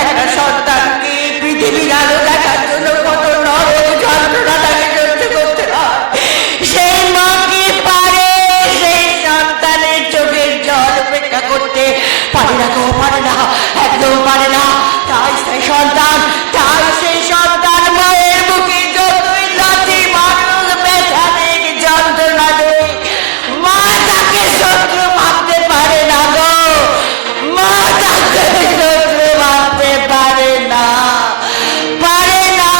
একটা সন্তানকে পৃথিবীর আলো দেখার জন্য কত নরক যন্ত্রণা তাকে সহ্য করতে হয়, সেই মা কি পারে সেই সন্তানের চোখের জল উপেক্ষা করতে? পারে না গো, পারে না, একদম পারে না। তাই সেই সন্তান মায়ের বুকে যতই লাথি মানুষ ব্যথা দেখ, যন্ত্রণা দেখ, মা তাকে শত্রু ভাবতে পারে না গো, মা তাকে শত্রু ভাবতে পারে না, পারে না।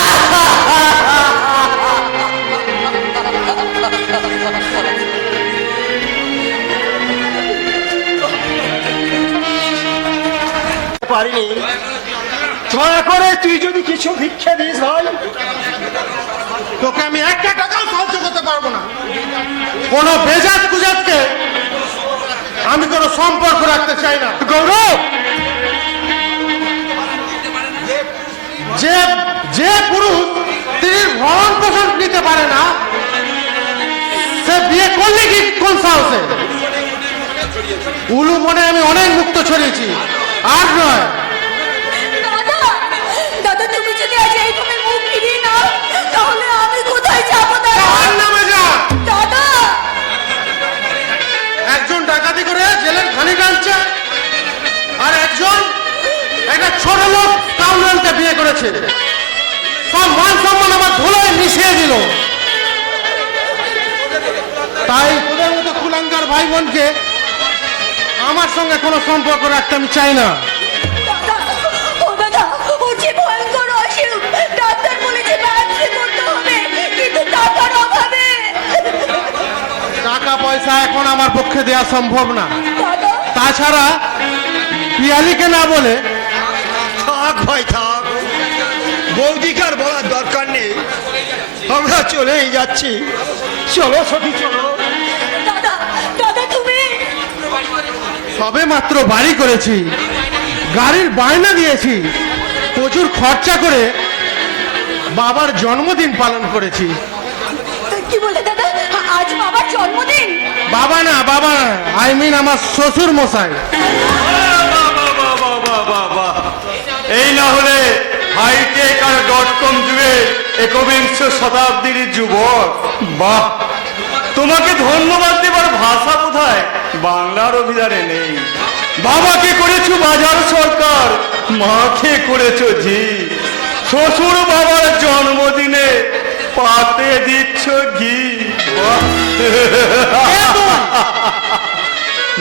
পারিনি, দয়া করে তুই যদি কিছু ভিক্ষা দিস ভাই, তোকে আমি একটা টাকাও সাহায্য করতে পারবো না। কোনো বেজাত কুজাতকে আমি কোনো সম্পর্ক রাখতে চাই না। গৌরব, যে যে পুরুষ তিনি ভরণ পোষণ নিতে পারে না, সে বিয়ে করলে কি কোন সাহসে? উলু মনে আমি অনেক মুক্ত ছড়িয়েছি, আর নয়। দাদা, দাদা তুমি যদি আজ এইভাবে মুখ ফিরিয়ে নাও, তাহলে আমি কোথায় যাবো দাদা? কার নামে যা? দাদা, একজন ডাকাতি করে জেলের ঘানি টানছে, আর একজন একটা ছোট লোক কাউন্টারকে বিয়ে করেছে। সব মান সম্মান আমার ধুলোয় মিশিয়ে দিল। তাই তোদের মতো কুলাঙ্গার ভাই বোনকে আমার সঙ্গে কোনো সম্পর্ক রাখতে আমি চাই না। দাদা, ও দাদা, ওর যে ভয়ঙ্কর অসুখ, ডাক্তার বলেছে ব্যবসা করতে হবে, কিন্তু টাকার অভাবে। টাকা পয়সা এখন আমার পক্ষে দেওয়া সম্ভব না। দাদা, তাছাড়া পিয়ালিকে না বলে থাক ভাই থাক, বৌদিকার বলার দরকার নেই, আমরা চলেই যাচ্ছি। চলো সখী চলো। দাদা, দাদা তুমি সবে মাত্র বাড়ি করেছি, গাড়ির বায়না দিয়েছি, প্রচুর খরচা করে বাবার জন্মদিন পালন করেছি। কি বলে দাদা? আজ বাবার জন্মদিন? বাবা না, বাবা না, আই মিন আমার শ্বশুর মশাই। এই না হলে হাইটেক আর .com যুগে একবিংশ শতাব্দীর যুবক। বাহ, তোমাকে ধন্যবাদ দেবার ভাষা কোথায়, বাংলার অভিধানে নেই। বাবাকে করেছো বাজার সরকার, মাকে করেছো ঝি, শ্বশুর বাবার জন্মদিনে পাতে দিচ্ছ ঘি। বাহ!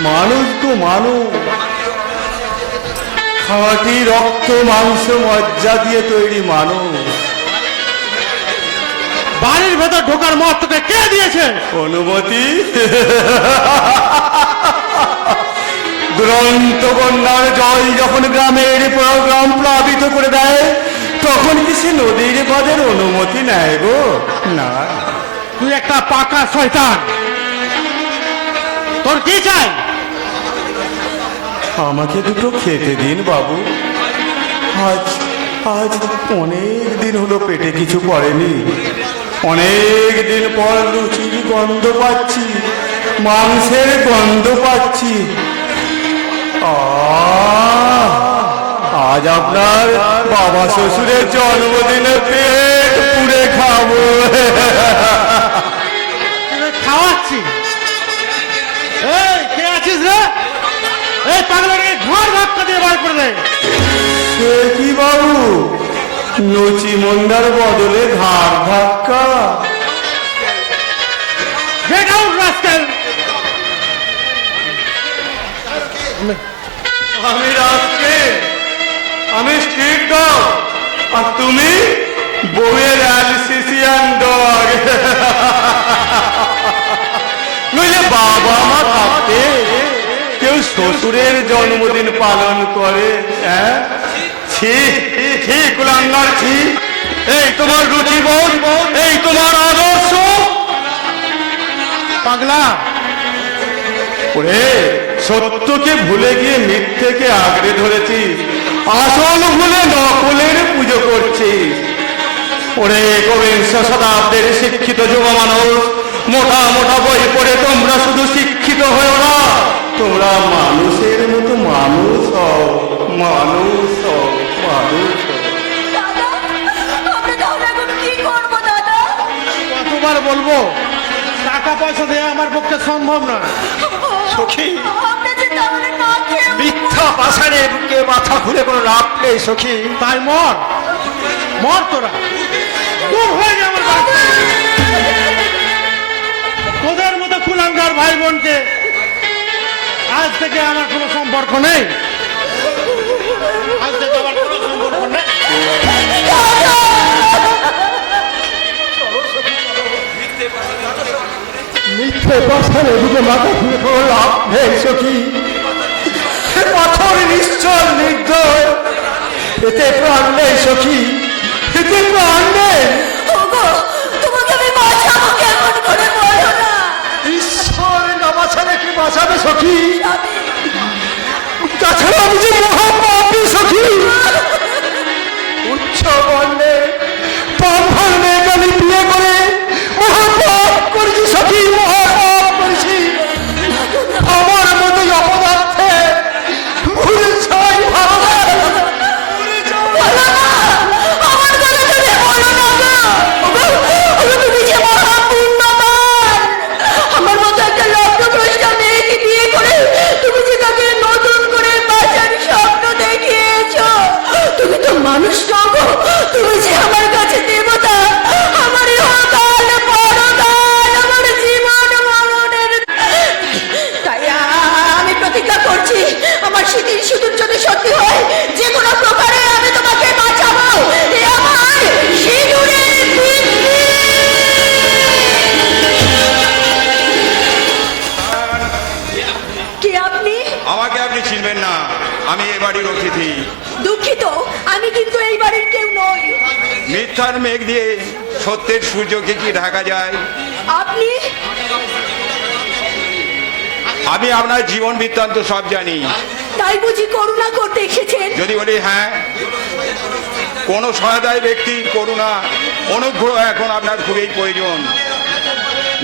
মানুষ তো মানুষ, খাঁটি রক্ত মাংস মজ্জা দিয়ে তৈরি মানুষ। বাড়ির ভেতর ঢোকার মত তোকে কে দিয়েছে অনুমতি? দুরন্ত বন্যার জল যখন গ্রামের গ্রাম প্লাবিত করে দেয়, তখন কি সে নদীর বাঁধের অনুমতি নেয় গো? না। তুই একটা পাকা শয়তান, তোর কি চাই? আমাকে দুটো খেতে দিন বাবু, আজ আজ অনেক দিন হলো পেটে কিছু পড়েনি, অনেক দিন পর লুচির গন্ধ পাচ্ছি, মাংসের গন্ধ পাচ্ছি। আজ আপনার বাবা শ্বশুরের জন্মদিনে পেট পুড়ে খাবো। খাওয়াচ্ছি। এই কে আছিস রে? এই পাগলাকে ঘর ধাক্কা দিয়ে বার করে দে। সে কি বাবু, লুচি মন্দার বদলে ঘাড় ধাক্কা? Get out rascal. আমি রাজকে, আমি স্ট্রিট ডগ, আর তুমি বউয়ের অ্যালসেসিয়ান ডগ। নইলে বাবা মা থাকতে কেউ শ্বশুরের জন্মদিন পালন করে? হ্যাঁ, ছি ছি কুলাঙ্গার ছি। এই তোমার রুচিবোধ, এই তোমার আদর্শ। পাগলা, ওরে সত্যকে ভুলে গিয়ে মিথ্যেকে আঁকড়ে ধরেছিস, আসল ভুলে নকলের পুজো করছিস। ওরে একবিংশ শতাব্দীর শিক্ষিত যুব মানুষ, মোটা মোটা বই পড়ে তোমরা শুধু শিক্ষিত হয়েও না, তোমরা মানুষের মতো মানুষ হও, মানুষ হও। আর বলবো, টাকা পয়সা দেওয়া আমার পক্ষে সম্ভব না। সখী আপনি যে তাহলে না খেয়ে মিথ্যা পাষাণে বুকে মাথা খুলে কোনো লাভ নেই সখী। তাই মর, মর তোরা, দূর হয়ে যা আমার বাড়ি থেকে। তোদের মতো কুলাঙ্গার ভাই বোনকে আজ থেকে আমার কোনো সম্পর্ক নেই, আজ থেকে আমার কোনো সম্পর্ক নেই। মিথ্যে পাষাণে বুকে মাথা খুলে কোনো লাভ নেই সখী। পাথর নিশ্চল নির্দয়, এতে প্রাণ নেই সখী, এতে প্রাণ নেই। ওগো, তোমাকে আমি বাঁচাবো কেমন করে বলো না। ঈশ্বর না বাঁচালে কি বাঁচাবে সখী? আমি তাছাড়া আমি যে মহাপাপী সখী। উচ্চ বর্ণে ব্রাহ্মণ মেয়েকে আমি বিয়ে করে মহাপাপ করেছি সখী, মহাপাপ করেছি। আমার মতো অপদার্থে ভুলে যাই ভাবনা, ভুলে যাই। আমার কথা তুমি বলো না গো। ওগো, ওগো, তুমি যে মহাপুণ্যবান। আমার মতো একটা লগ্নভ্রষ্ট মেয়েকে বিয়ে করে তুমি যে তাকে নতুন করে বাঁচার স্বপ্ন দেখিয়েছো। তুমি তো মানুষ নও গো, তুমি যে আমার কাছে দেবতা। আমার ইহকাল পরকাল, আমার জীবন মরণের। তাই আমি প্রতিজ্ঞা করছি, আমার স্মৃতির সুদূর যদি সত্যি হয়, যে কোনো প্রকারে আমি তোমাকে বাঁচাবো। এ আমার সিঁদুরের বিন্দি। কে আপনি? আমাকে আপনি চিনবেন না, আমি এ বাড়ির অতিথি। দুঃখিত, আমি কিন্তু এই বাড়ির কেউ নই। মিথ্যার মেঘ দিয়ে সত্যের সূর্যকে কি ঢাকা যায়? আপনি? আমি আপনার জীবন বৃত্তান্ত সব জানি। তাই বুঝি করুণা করতে এসেছেন? যদি বলি হ্যাঁ, কোন সহায়তায় ব্যক্তির করুণা অনুগ্রহ এখন আপনার খুবই প্রয়োজন।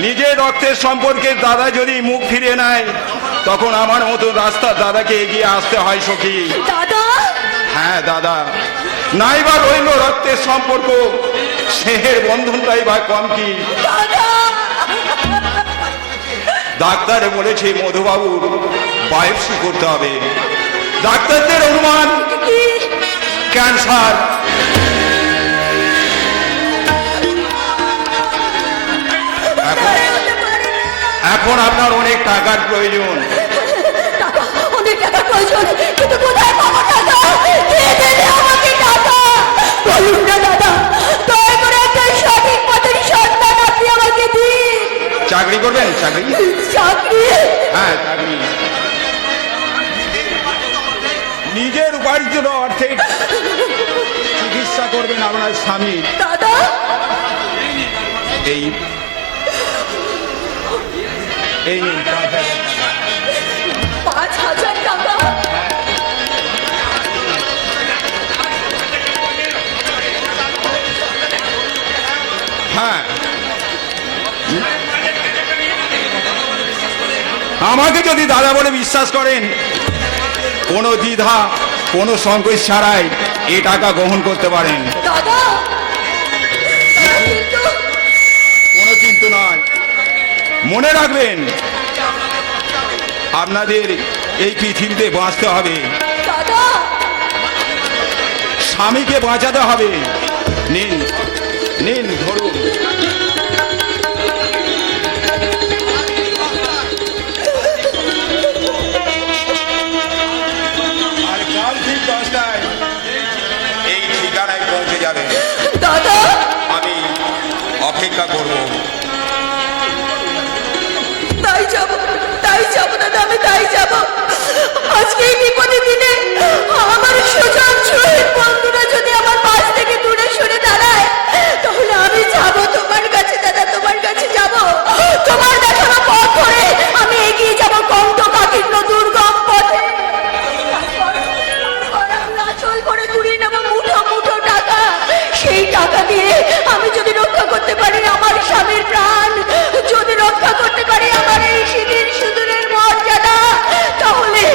নিজের রক্তের সম্পর্কে দাদা যদি মুখ ফিরিয়ে নেয়, তখন আমার মতো রাস্তা দাদাকে এগিয়ে আসতে হয় সখী। দাদা? হ্যাঁ দাদা, নাই বা রইল রক্তের সম্পর্ক, স্নেহের বন্ধনটাই বা কম কি? দাদা? ডাক্তার বলেছে মধুবাবুর বায়োপসি করতে হবে। ডাক্তারদের অনুমান কি? ক্যান্সার। তাই হতে পারে না। এখন আপনার অনেক টাকার প্রয়োজন। টাকা, অনেক টাকার প্রয়োজন, কিন্তু কোথায় পাবো টাকা? কে দেবে আমাকে টাকা? বলুন না দাদা, দয়া করে একটা সঠিক পথের সন্ধান আপনি আমাকে দিন। চাকরি করবেন? চাকরি? চাকরি? হ্যাঁ চাকরি। নিজের উপার্জিত অর্থে চিকিৎসা করবেন আপনার স্বামী। দাদা? এই এই নিন 5,000 টাকা। 5,000 টাকা? হ্যাঁ, আমাকে যদি দাদা বলে বিশ্বাস করেন, কোনো দ্বিধা কোনো সংকোচ ছাড়াই এ টাকা গ্রহণ করতে পারেন। দাদা? কিন্তু কোনো কিন্তু নয়। মনে রাখবেন, আপনাদের এই পৃথিবীতে বাঁচতে হবে, দাদা, স্বামীকে বাঁচাতে হবে। নিন নিন, ধরুন। আর কাল ঠিক 10টায় এই ঠিকানায় পৌঁছে যাবেন। দাদা, আমি অপেক্ষা করব। তাই যাবো দাদা, আমি তাই যাবো। আজকে এই বিপদের দিনে আমার সুজন শহীদ বন্ধুরা যদি আমার পাশ থেকে দূরে সরে দাঁড়ায়, তাহলে আমি যাবো তোমার কাছে দাদা, তোমার কাছে যাবো। তোমার দেখানো পথ ধরে আমি এগিয়ে যাবো কণ্ঠকাকীর্ণ দুর্গম পথে। নাচল করে কুড়িয়ে নেবো মুঠো মুঠো টাকা। সেই টাকা দিয়ে আমি যদি রক্ষা করতে পারি আমার স্বামীর প্রাণ, যদি রক্ষা করতে পারি আমার এই শীতের সুদূরের মর্যাদা, তাহলে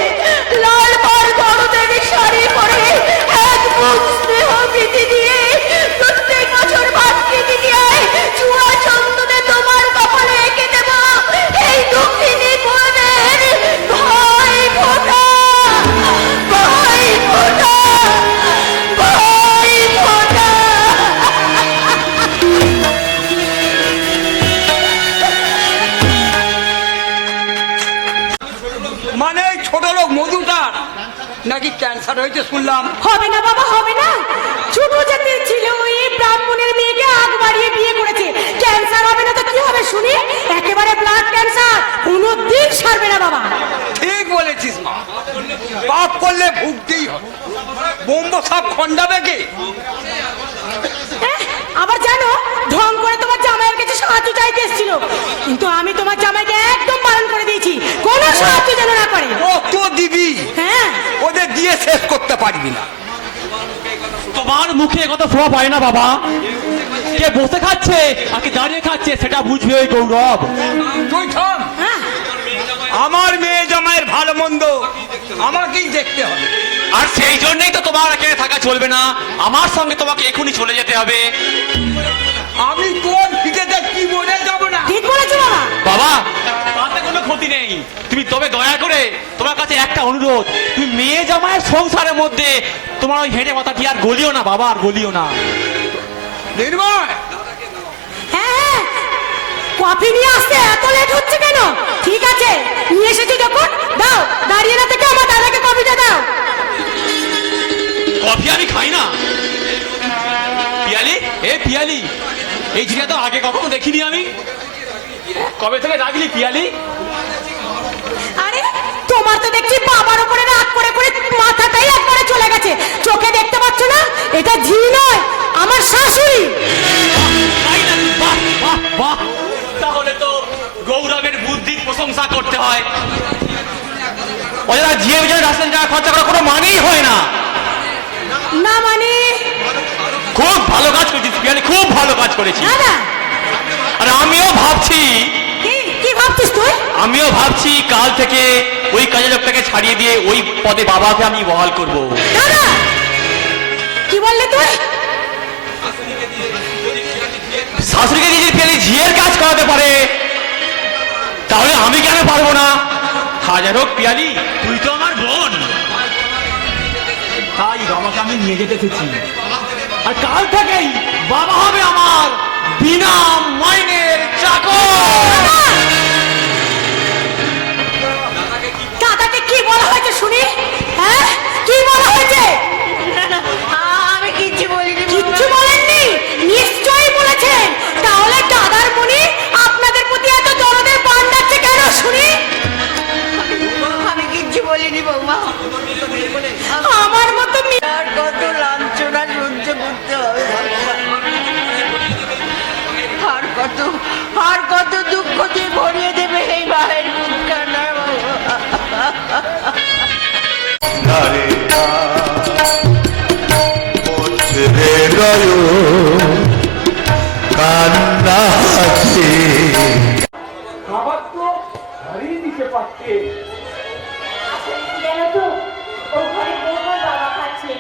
লাল পাড় গরমের শাড়ি পরে এক হয়েছে শুনলাম। হবে না বাবা, হবে না। ছোট জাতির ছিল ওই ব্রাহ্মণের মেয়েকে আগ বাড়িয়ে বিয়ে করেছে। ক্যান্সার হবে না তো কি হবে শুনি? একেবারে ব্লাড ক্যান্সার, কোনোদিন সারবে না বাবা। ঠিক বলেছিস মা, পাপ করলে ভুগতেই হবে। বোম্ব সব খন্ডাবে কে? আবার জানো, ঢং করে তোমার জামাইয়ের কাছে সাহায্য চাইতে এসেছিল, কিন্তু আমি তোমার জামাইকে একদম বারণ করে দিয়েছি কোনো সাহায্য যেন না করে। কত দিবি? হ্যাঁ, ওদের দিয়ে শেষ করতে পারবি না। তোমার মুখে কথা শোভা পায় না বাবা। কে বসে খাচ্ছে আর কে দাঁড়িয়ে খাচ্ছে সেটা বুঝবে ওই গৌরব। তুই থাম। হ্যাঁ, আমার মেয়ে জামাইয়ের ভালো মন্দ আমাকেই দেখতে হবে। আর সেই জন্যই তো তোমার এখানে থাকা চলবে না, আমার সঙ্গে তোমাকে এখনই চলে যেতে হবে। আমি তোর ভিটেতে কি বলে যাব না? ঠিক বলেছো বাবা। বাবা, তাতে কোনো ক্ষতি নেই। তুমি তবে দয়া করে তোমার কাছে একটা অনুরোধ, তুমি মেয়ে জামাইয়ের সংসারের মধ্যে তোমার ওই হেঁটে কথাটি আর গলিও না বাবা, আর গলিও না। নির্ময়, হ্যাঁ, কফি নিয়ে আসতে এত লেট হচ্ছে কেন? ঠিক আছে, নিয়ে এসেছি যখন দাও, দাঁড়িয়ে না থেকে আমার দাদাকে কফিটা দাও। কফি আমি খাই না। পিয়ালি, এ পিয়ালি, এই জিনিসটা তো আগে কখনো দেখিনি আমি। কবে থেকে রাখলি পিয়ালি? আরে তোমার তো দেখছি বাবার উপরে রাগ করে করে মাথাটাই একবারে চলে গেছে। চোখে দেখতে পাচ্ছ না? এটা ঝি নয়, আমার শাশুড়ি। তাই না? বাহ বাহ বাহ, তাহলে তো গৌরবের বুদ্ধির প্রশংসা করতে হয়। ওরা জিয়ে বুঝে রাস্তায় টাকা খরচা করা কোনো মানেই হয় না। না মানে? খুব ভালো কাজ করেছিস পিয়ালি, খুব ভালো কাজ করেছিস। না না, আর আমিও ভাবছি, কি ভাবছিস তুই? আমিও ভাবছি কাল থেকে ওই কাজের লোকটাকে ছাড়িয়ে দিয়ে ওই পদে বাবাকে আমি বহাল করব। দাদা, কি বললে তুই? শাশুড়িকে নিজের পিয়ালি ঝিয়ের কাজ করাতে পারে, তাহলে আমি কেন পারবো না? হাজার হোক পিয়ালি, তুই তো আমার বোন। তাই বাবাকে আমি নিয়ে যেতে এসেছি। আর কাল থেকেই বাবা হবে আমার বিনা মাইনের চাকর। দাদাকে কি বলা হয়েছে শুনি? হ্যাঁ, কি বলা হয়েছে? আমি কিচ্ছু বলিনি। কিচ্ছু বলেননি? নিশ্চয়ই বলেছেন। তাহলে দাদার মনে আপনাদের প্রতি এত দরদের বান ডাকছে কেন শুনি? আমি কিচ্ছু বলিনি বৌমা। আমার মতো আর কত লাঞ্ছনা সহ্য করতে হবে, আর কত দুঃখ দিয়ে ভরিয়ে দেবে এই মায়ের মুখখানা। ধারে না পথে রয় কান্না আছে। খাবার তো হারিয়ে দিতে পারতে। জানো তো, ওখানে বৌমার বাবা খাচ্ছে,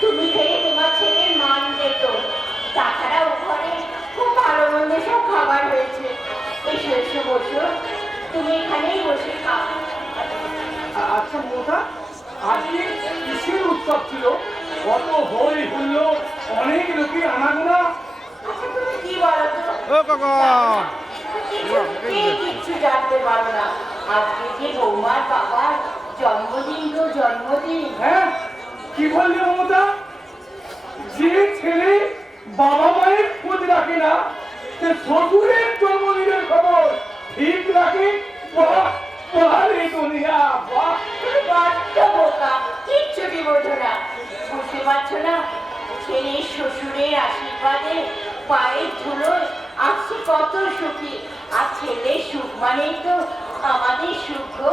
তুমি খেলে তোমার ছেলের মান যেত। তাছাড়া ওখানে খুব ভালো মন্দ সব খাবার হয়েছে। এসো এসো বসো, তুমি এখানেই বসে খাও। আচ্ছা মোটা, আজকে কিসের উৎসব ছিল? কত হই হুল্লো, অনেক লোকের আনাগোনা। আচ্ছা তুমি কি বলো তো? ও কাকা, কিচ্ছু জানতে পারো না। আজকে যে বৌমার বাবার জন্মদিন, তো জন্মদিন। হ্যাঁ, কি বললি মমতা? যে ছেলে বাবা মায়ের খোঁজ রাখে না, সে শ্বশুরের জন্মদিনের খবর ঠিক রাখে। বাহ বাহ রে দুনিয়া, বাহ। বাচ্চা বোকা, কিচ্ছুটি বোঝো না। বুঝতে পারছো না? ছেলের শ্বশুরের আশীর্বাদে পায়ের ধুলোয় আজকে কত সুখী। আর ছেলের সুখ মানেই তো আমাদের সুখ গো।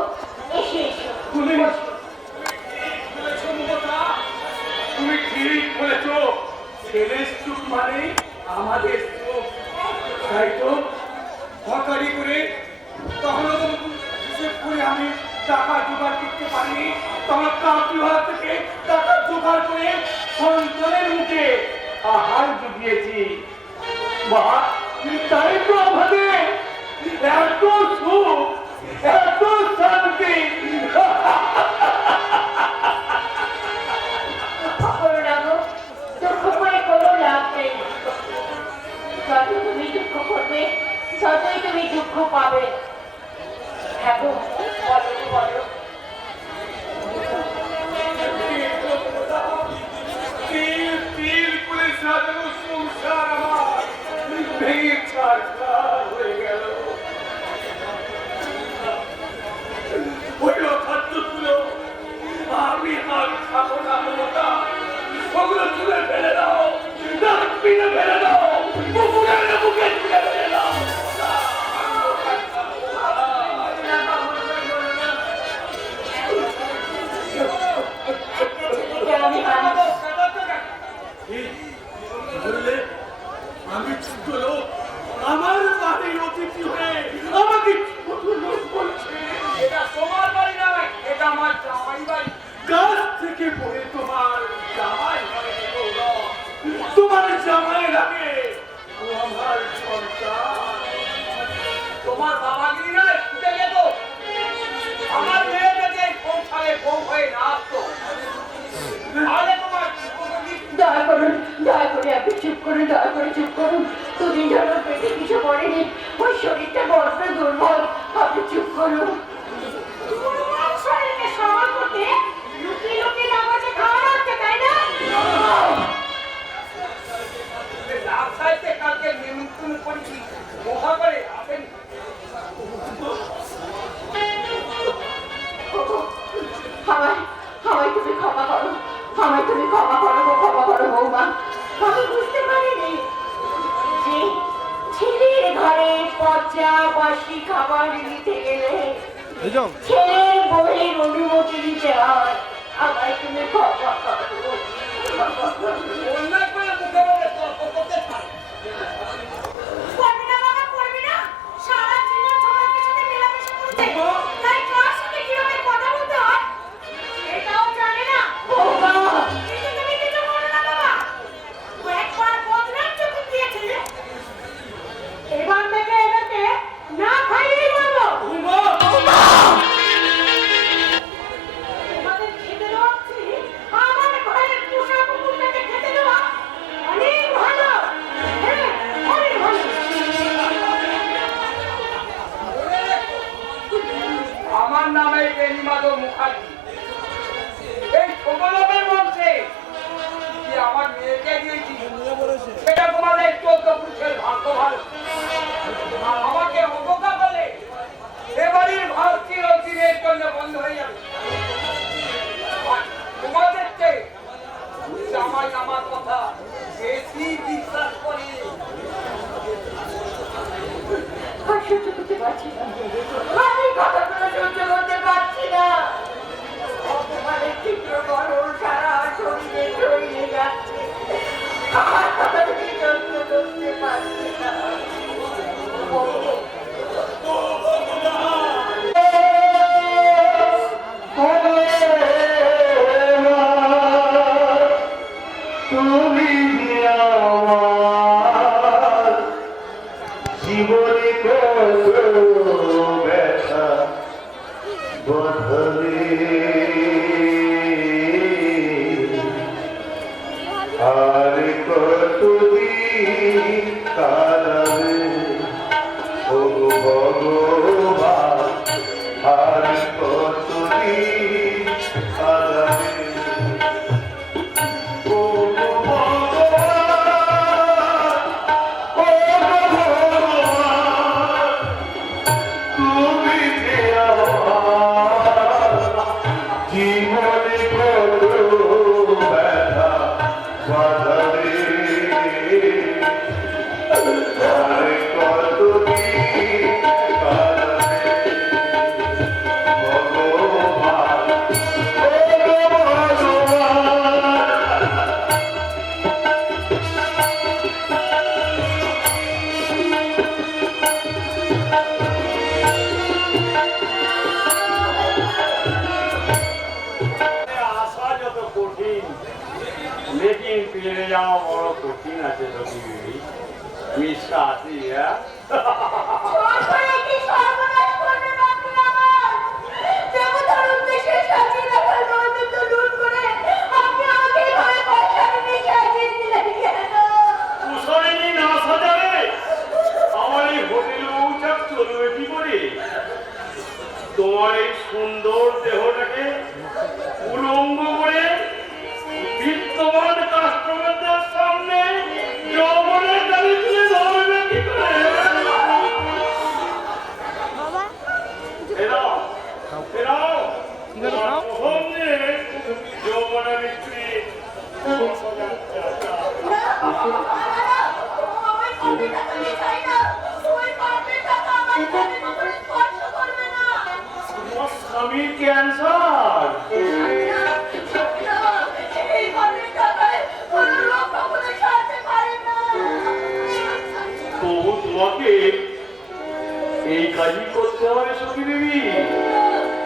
এসো এসো। তুমি বলেছো মমতা, তুমি ঠিক বলেছো। ছেলের সুখ মানে আমাদের সুখ। তাই তো হকারি করে তখনও তো হিসেব করে আমি টাকা জোগাড় করতে পারিনি। তোমার কাপড় থেকে টাকা জোগাড় করে সন্তানের মুখে আহার জুগিয়েছি। বাবা, তাই তো আমাদের এত সুখ, এত শান্তি। করো না গো, দুঃখ করে কোনো লাভ নেই। যত তুমি দুঃখ করবে, ততই তুমি দুঃখ পাবে। হ্যাঁ গো, বলো বলো। সাজানো সংসার আমার ভেঙে ছাড়খাড় হয়ে গেল। ওই খাদ্যগুলো আমি আর খাবো না মমতা, ওগুলো তুলে ফেলে দাও, ডাস্টবিনে ফেলে দাও, পুকুরের বুকে তুলে ফেলে দাও। আমি ছোট লোক, আমার বাড়ির অতিথি হয়ে আমাকে ছোট লোক বলছে। এটা তোমার বাড়ি নয়, এটা আমার জামাই বাড়ি। গাছ থেকে পড়ে তোমার জামাই হয় গৌরব, তোমার জামাই লাগে ও আমার সন্তান। তোমার বাবাগিরি নয়, ছুটে যেত। আমার মেয়েটাকে সংসারে বউ হয়ে না আসতো, তাহলে তোমার দয়া করে আপনি চুপ করুন, দয়া করে চুপ করুন। দুদিন ধরে ওর পেটে কিছু পড়েনি, ওই শরীরটা বড্ড দুর্বল, আপনি চুপ করুন। শরীরকে সবল করতে লুকিয়ে লুকিয়ে আমাকে খাওয়ানো হচ্ছে, তাই না? রাস্তায় কালকে নিমন্ত্রণ করেছি, মহা করে আসেন। আমায় তুমি ক্ষমা করো, আমায় তুমি ক্ষমা করো গো, ক্ষমা করো বৌমা। আমি বুঝতে পারিনি যে ছেলের ঘরে পচা বাসি খাবার নিতে গেলে ছেলের বউয়ের অনুমতি দিতে হয়। আমায় তুমি ক্ষমা করো। অন্যায় করে মুখে বলে তর্ক করতে থাক। করবি না বাবা, করবি না। সারা জীবন সবাইকে সাথে মেলামেশা করতে, তাই কার সাথে কিভাবে কথা বলতে হয় সেটাও জানে না। বৌমা, কিন্তু তুমি কিছু বলো না বাবা। একবার বদনাম চোখে দিয়েছে, এবার থেকে এদেরকে না খাইয়েই বলবো। তোমাদের খেতে দেওয়াচ্ছি, আমার ঘরের পোষা কুকুরটাকে খেতে দেওয়া অনেক ভালো। হ্যাঁ, অনেক ভালো। আমার নামে বেনিমাধব মুখার্জি। এই ছোট লোকের মধ্যে যে আমার মেয়েকে দিয়েছি সেটা তোমাদের 14 পুরুষের ভাগ্য ভালো। আর আমাকে অবজ্ঞা করলে এ বাড়ির ভাগ চিরদিনের জন্য বন্ধ হয়ে যাবে। আর তোমাদের চেয়ে জামাই আমার কথা বেশি বিশ্বাস করি। আর সহ্য করতে পারছি না, আমি কথাগুলো সহ্য করতে পারছি না। অপমানের তীব্র গরম সারা শরীরে ছড়িয়ে যাচ্ছে, আমার কথা তুমি সহ্য করতে পারছি না। তুমি আমার জীবনে কত ব্যথা বদলে আর কতদিন কাঁদাবে ও ভগবান, আর কতদিন কাঁদাবে ও ভগবান, ও ভগবান, তুমি যে আমার জীবনে কত ব্যথা বাঁধাবে, আর কতদিন কাঁদাবে ভগবান, ও ভগবান। আসা যত কঠিন, লেকিন ফিরে যাওয়া বড় কঠিন আছে সখী। মিশা আছি, হ্যাঁ সর্বনাশ কি সর্বনাশ করবেন আপনি আমার? দেবতার উদ্দেশ্যে সাজিয়ে রাখা নয়তো তো লুট করে আপনি আমাকে এভাবে পয়সাটা নিয়ে সাজিয়ে দিলেন কেন? কুশলিনী না সাজাবে আমার এই হোটেল উচাপ চলবে কি করে? তোমার এই সুন্দর দেহটাকে উলঙ্গ করে বিত্তবান কাস্টমারদের সামনে ওই পাপের টাকা আমি চাই না। ওই পাপের টাকা আমার স্বামীর মতন স্পর্শ করবে না। তোমার স্বামীর ক্যান্সার। এই পাপের টাকায় কোনো লোক কখনো সারতে পারে না। তবু তোমাকে এই কাজই করতে হবে সখী দেবী।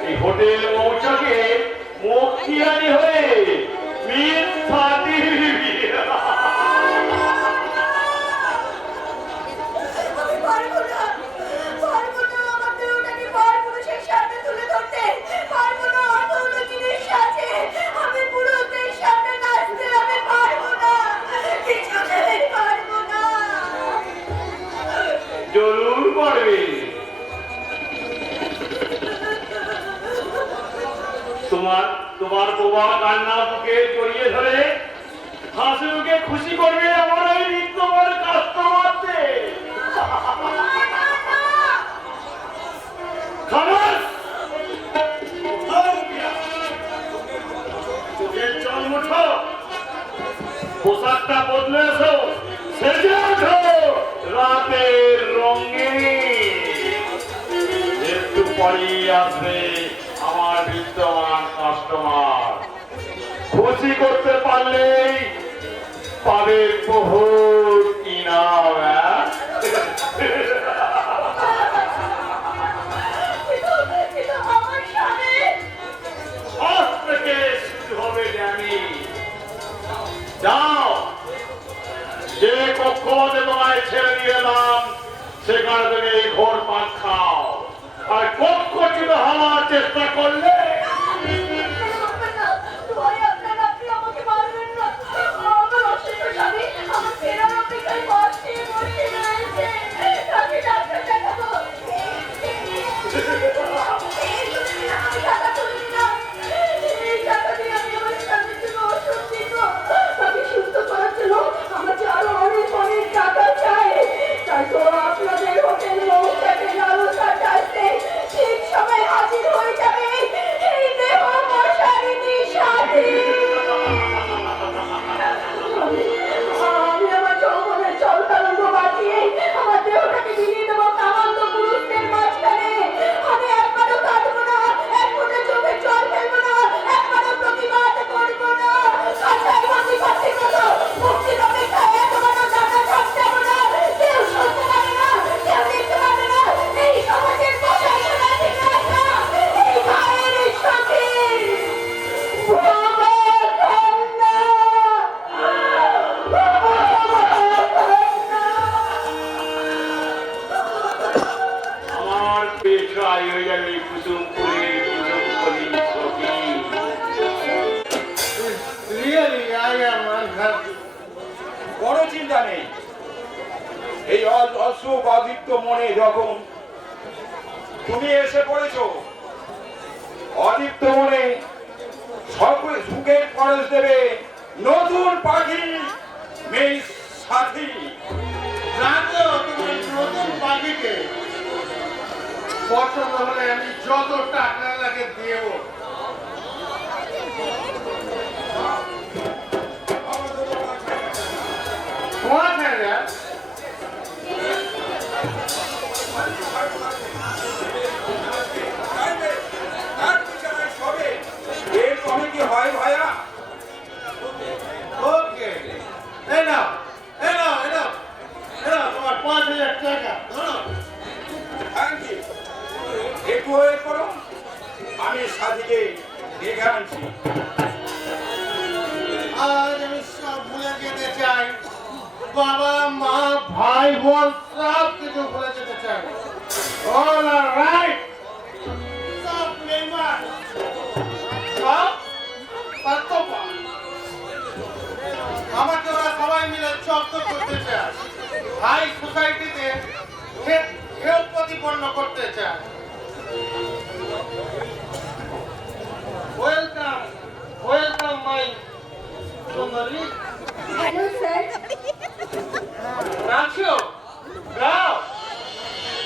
এই হোটেল মৌচাকে মুখিয়ানি হয়ে মিথ্যা দিবি। আমি পারবো না, পারবো না আমার দেহটাকে পরপুরুষের সামনে তুলে ধরতে, পারবো না অতগুলো জিনিস সাজে আমি পুরুষদের সামনে নাচতে, আমি পারবো না, কিছুতেই পারবো না। জরুর পারবে। তোমার বোবা কান্না বুকে জড়িয়ে ধরে হাসিকে খুশি করবে আমার এই নিত্যবার কাস্টমারতে। খালাস! চোখের জল মুঠো, পোশাকটা বদলে এসো, সেজে ওঠো রাতের রঙে। একটু পরেই আসবে আমার বিদ্যমান কাস্টমার। খুশি করতে পারলেই পাবে বহুত ইনাম। কিন্তু আমার স্বামী আজ থেকে শুরু হবে জ্ঞানী। যাও, যে কক্ষপথে তোমায় ছেড়ে দিয়ে এলাম সেখানে তুমি এই ঘোর পান খাও। আর কক্ষচিত হওয়ার চেষ্টা করলে আপনাদের হোটেল মৌচাকে লালসা চাইতে ঠিক সময় হাজির হয়ে যাবে এই দেহ মশারিনী সাথী। আমি আমার যৌবনের চলতরঙ্গ বাঁচিয়ে আমার দেহটাকে বিলিয়ে দেবো কামান্ত পুরুষদের মাঝখানে। আমি একবারও কাঁদবো না, এক ফোঁটা চোখে জল ফেলবো না, একবারও প্রতিবাদ করবো না। কাঁচাই বন্দি করতে মতো মুক্তির অপেক্ষায় এতবারও জানা থাকতেও না। কেউ শুনতে পারে না, কেউ দেখতে পাবে না। এই সমাজের মশারিরা ঠিক আছে, এই ভাইয়ের সাথে আমার পেছাই হয়ে যাবে কুসুম ফুলের কুসুম ফুলি সখী। Really, I am unhappy. কোনো চিন্তা নেই। এই অসুখ অদীপ্ত মনে যখন তুমি এসে পড়েছো, অদীপ্ত মনে সকল সুখের খরচ দেবে নতুন পাখি মেয়ে সাথী। জানতো তুমি নতুন পাখিকে পছন্দ হলে আমি যত টাকা লাগে দেব। কোথায় রে? এর কমে কি হয় ভাইয়া? ওকে, এই নাও, এই নাও, এই নাও, এই নাও তোমার 5,000 টাকা। ধরো। Thank you. একটু ওয়েট করো, আমি সাথীকে দেখে আনছি। আজ আমি সব ভুলে যেতে চাই। বাবা মা ভাই বোন সব কিছু ভুলে যেতে চাই। All are right. সব মেম্বার সব সত্যপা। আমাকে ওরা সবাই মিলে জব্দ করতে চায়। হাই সোসাইটিতে হেয় প্রতিপন্ন করতে চায়। ওয়েলকাম, ওয়েলকাম মাই সুন্দরী। Hello sir. নাচো, গাও।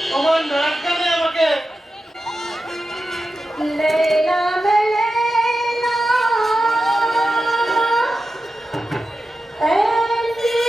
তোমার নাচ গানে আমাকে লেলা লেলা এন্ডি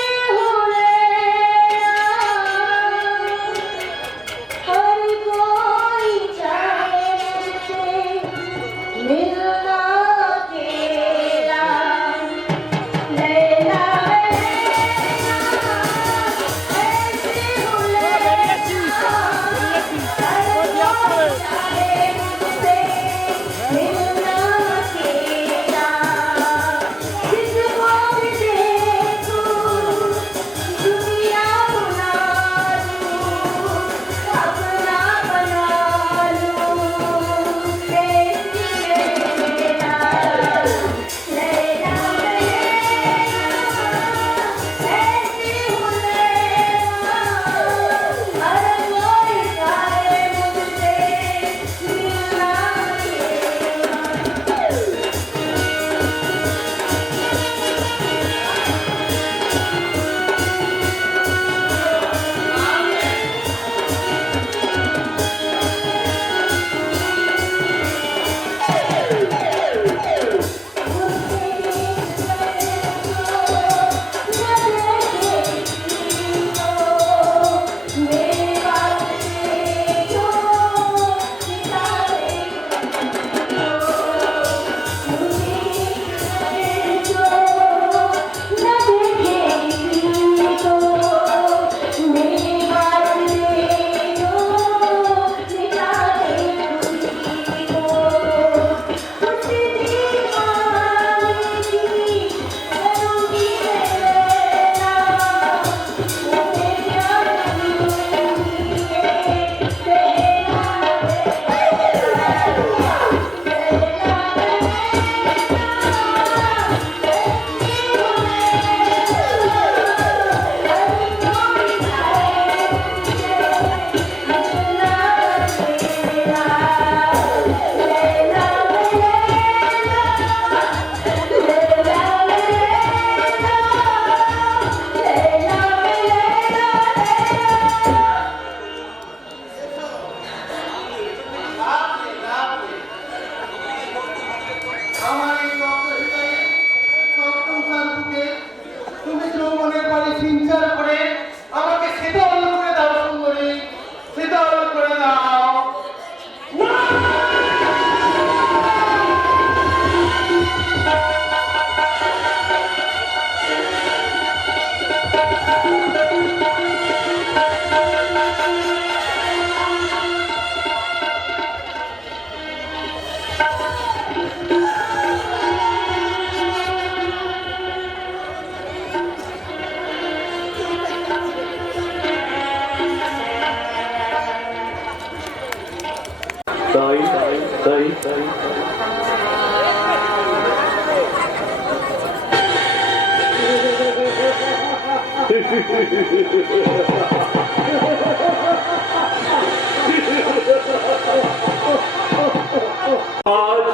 আজ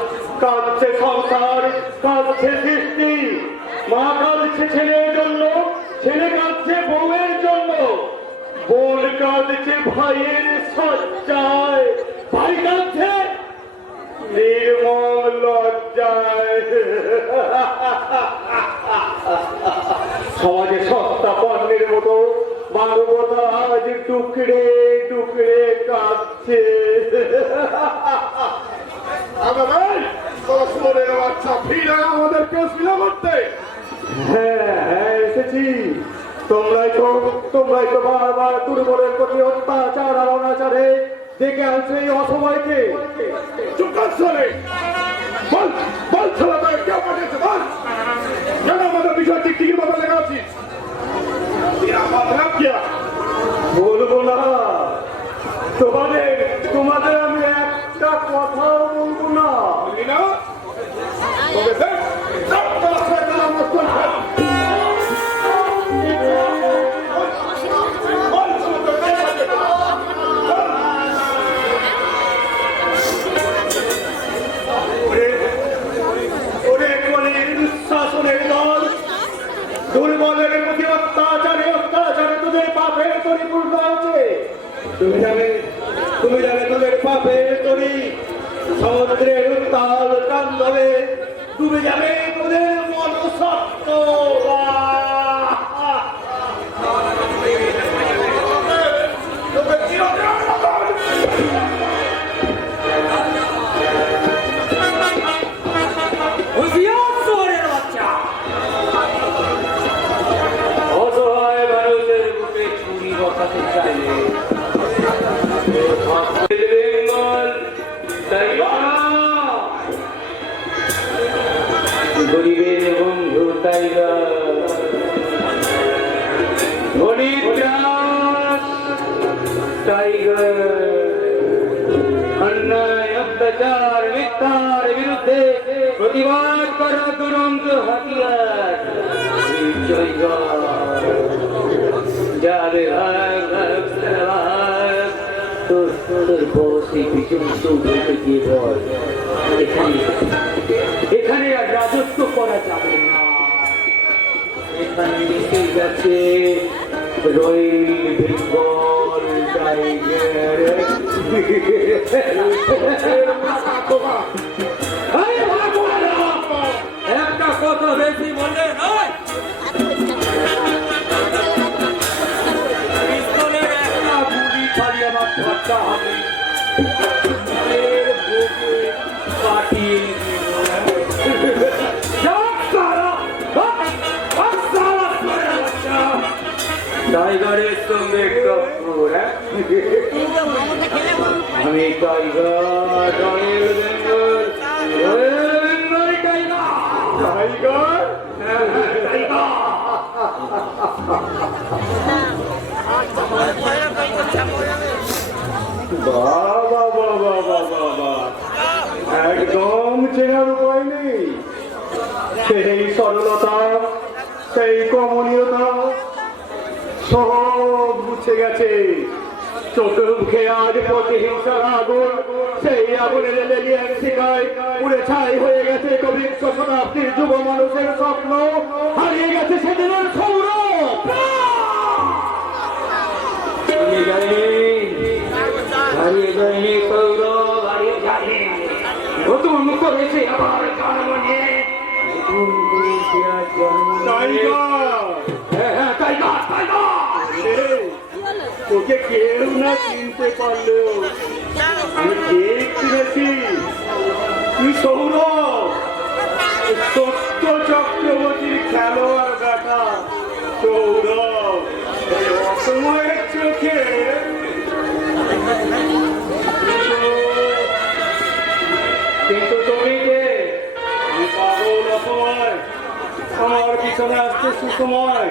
কাঁদছে সংসার, কাঁদছে সৃষ্টি, মা কাঁদছে ছেলের জন্য, ছেলে কাঁদছে বউয়ের জন্য, বোন কাঁদছে ভাইয়ের সজ্জায়, ভাই কাঁদছে নির্মম লজ্জায়। সমাজে সস্তা পণ্যের মতো মানবতা আজ টুকরে টুকরে কাঁদছে। হ্যাঁ, এসেছি। তোমরাই তো বারবার দুর্বলের প্রতি অত্যাচার আর অনাচারে ডেকে আনছে এই অসময়কে। আমাদের বিষয় টিকির বাবা লেখা উচিত বলবো না। তোমাদের আমি একটা কথা বলবো না। শাসনের দল দুর্বলের প্রতি অত্যাচারে অত্যাচারে তোদের পাপের তরি পূর্ণ হয়েছে। তুমি জানে তোদের পাপের তরি সমুদ্রের উত্তাল কান্দবে ডুবে যাবে তোদের মনসত্ব। অসহায় মানুষের বুকে ছুরি বসাতে চাইলে গরিবের বন্ধু টাইগার, গরিব টাইগার, অন্যায় অত্যাচার মিথ্যার বিরুদ্ধে প্রতিবাদ করা দুরন্ত হাতিয়ার যারে তোর বসে পিছনে চৌধুরীকে গিয়ে বল এখানে আর রাজত্ব করা যাবে না। এখানে লিখে গেছে রয়েল বেঙ্গল টাইগার। একটা কথা বেশি বলে নয়, পিস্তলের একটা গুলি খালি আমার খরচা হবে, পাঠিয়ে টাইগারের সঙ্গে আমি টাইগার রয়েল বেঙ্গল টাইগার বাবা বাবা বাবা বাবা, একদম চেনার উপায় নেই। সেই সরলতা, সেই কমনীয়তা সব মুছে গেছে। চোখের মুখে আজ প্রতিহিংসার আগুন, সেই আগুনের লেলিয়ার শিকায় পুড়ে ছাই হয়ে গেছে কবিংশ শতাব্দীর যুব মানুষের স্বপ্ন, হারিয়ে গেছে সেদিনের সৌরভ। হারিয়ে যায়নি সৌরভ, হারিয়ে যায়নি। নতুন করেছে আবার জন্ম নিয়ে, নতুন করেছে আজ জন্ম তোকে কেউ না চিনতে পারলেও আমি দেখছি তুই সৌরভ, সত্য চক্রবর্তীর খেলোয়াড় বেটা সৌরভ। কে? কিন্তু তুমি কে? আমি পাগল অসময়, আমার পিছনে আসতে সুসময়।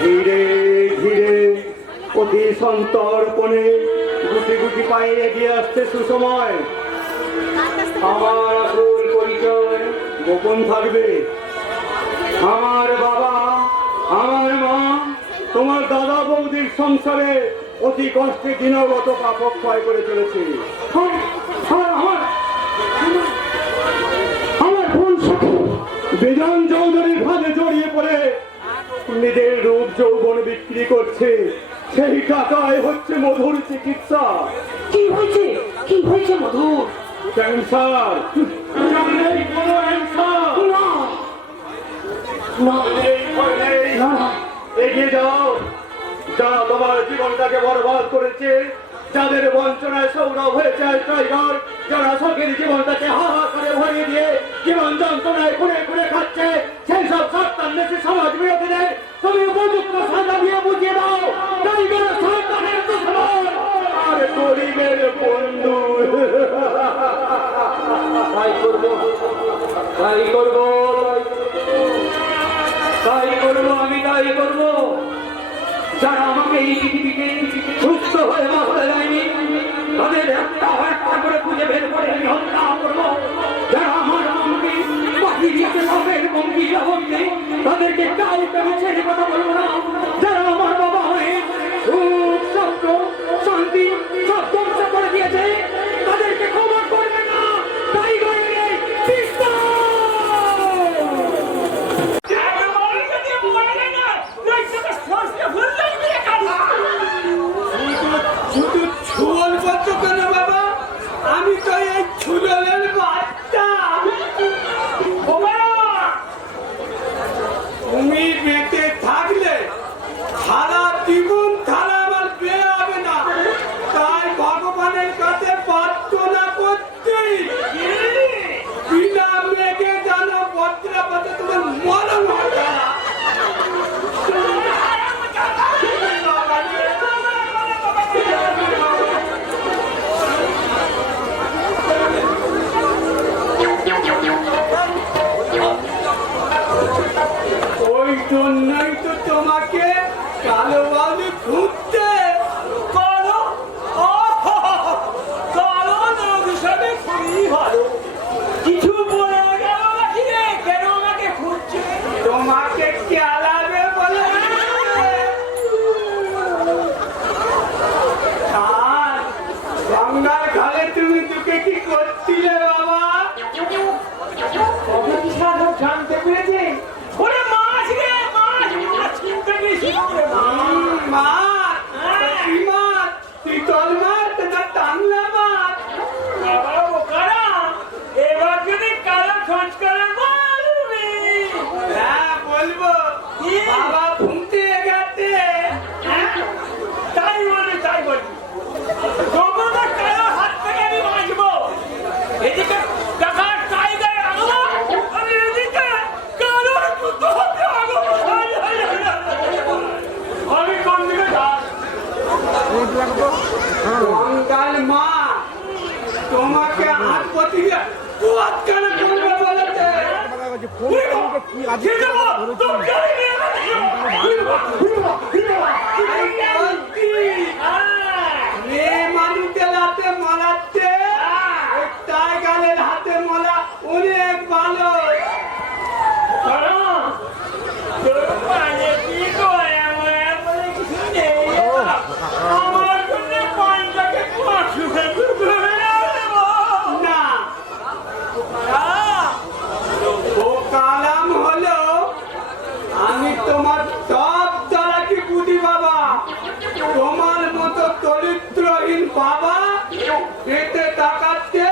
ধীরে ধীরে অতি সন্তর্পণে গুটি গুটি পায়ে এগিয়ে আসতে সুসময়। আমার আসল পরিচয় গোপন থাকবে। আমার বাবা, আমার মা, তোমার দাদা বৌদির সংসারে অতি কষ্টে দিনগত পাপক ক্ষয় করে চলেছে। আমার বোন সখী বিধান চৌধুরীর ফাঁদে জড়িয়ে পড়ে নিজের রূপ যৌবন বিক্রি করছে। সেই টাকায় হচ্ছে মধুর চিকিৎসা। কি হয়েছে? কি হয়েছে মধুর? ক্যান্সার। নেই কোনো ক্যান্সার। না না না, এগিয়ে যাও। যারা তোমার জীবনটাকে বরবাদ করেছে, যাদের বঞ্চনায় সৌরভ হয়েছে টাইগার, যারা শখের জীবনটাকে হাহা করে ভরিয়ে দিয়ে জীবন যন্ত্রণায় ঘুরে ঘুরে খাচ্ছে, সেই সব সত্যান্বেষী সমাজ বিরোধীদের তুমি উপযুক্ত সাজা দিয়ে বুঝিয়ে দাও। টাইগার সন্তানের দুশ্মন আর গরিবের বন্ধু। তাই করবো, তাই করবো, তাই করবো, আমি তাই করবো। যারা আমাকে এই পৃথিবীকে সুস্থ হয়ে বাঁচতে দেয়নি, তাদের একটা করে খুঁজে বের করে আমি হত্যা করবো। যারা আমার আমাকে পাঠিয়ে দিয়েছে সবের বঙ্গি জগতে, তাদেরকে কাউকে আমি ছেড়ে কথা বলবো না। যারা আমার বাবা হয়ে সুখ স্বপ্ন শান্তি সব ধ্বংস করে দিয়েছে, তাদেরকে ক্ষমা করবে না। তাই করে শুধু ছুয়ল বলছো কেন বাবা? আমি তো এই ছুয়লের বাচ্চা। তুমি বেঁচে থাকলে সারা জীবন থালা আমার বেয়ে হবে না। তাই ভগবানের কাছে প্রার্থনা করছি, বিনা মেঘে জানো বজ্রাপাতে তোমার মরণ হবে না। ওই জন্যই তো তোমাকে কালো বালু খুঁজছে। কালো কালো লোক হিসাবে খুবই ভালো। কিছু বলে গেল নাকি রে? কেন আমাকে খুঁজছে? তোমাকে কেলাবে বলে। গঙ্গার ঘালে তুমি দুকে কি করছিলে বাবা? জানতে পেরেছে ওরে মাছ রে, মাছ মাছ কিনতে গেছি। মাছ? কি মাছ? শীতল মাছ না টাংলা মাছ? বাবা বোকারা, এবার যদি কালো খোঁজ করে বলবি। হ্যাঁ বলবো। বাবা ঘুমতে গেছে। তাই বলি, তাই বলবি। তোমার কালো হাত থেকে আমি বাঁচবো। এদিকে টাকার টাইগার আনবো, আমি এদিকে কালোর পুতো হতে আনবো। আমি কোন দিকে যাই? গঙ্গাল মা তোমাকে হাত পতিয়ে তুয়াত কেন করবে বলেছে? মানুষের হাতে মারাচ্ছে, টাইগারের হাতে মারা অনেক ভালো। আমার জন্য পানটাকে না ও কালাম হলো, আমি তোমার সব চালাকি বুঝি বাবা। তোমার মতো চরিত্রহীন বাবা পেটে টাকাচ্ছে,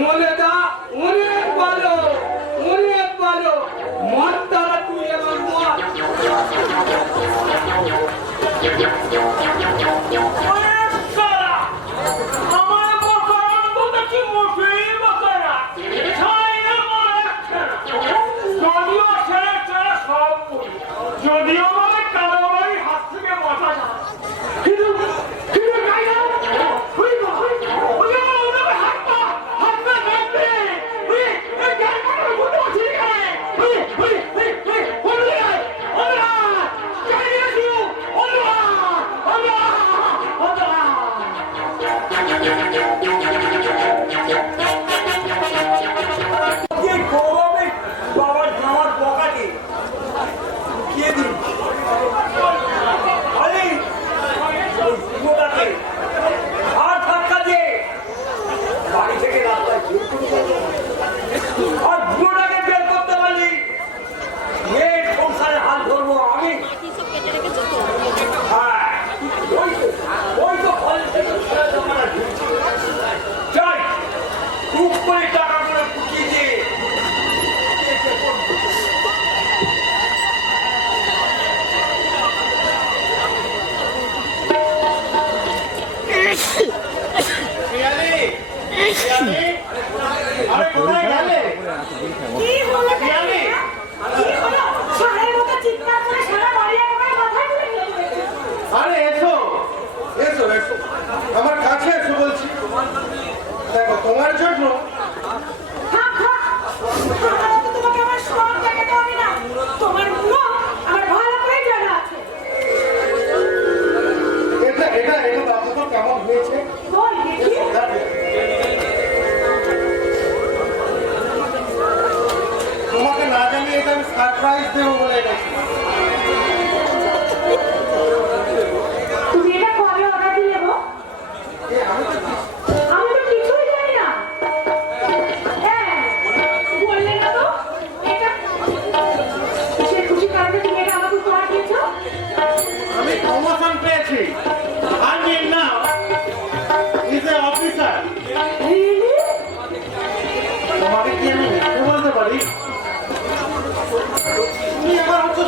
মলে দা অনেক ভালো, অনেক ভালো। মন তারা তুই আমার মন। আমার বকরার কথা কি মোটেই বকরা? যদিও ছেড়ে সব যদিও মানে কারো বাড়ি হাত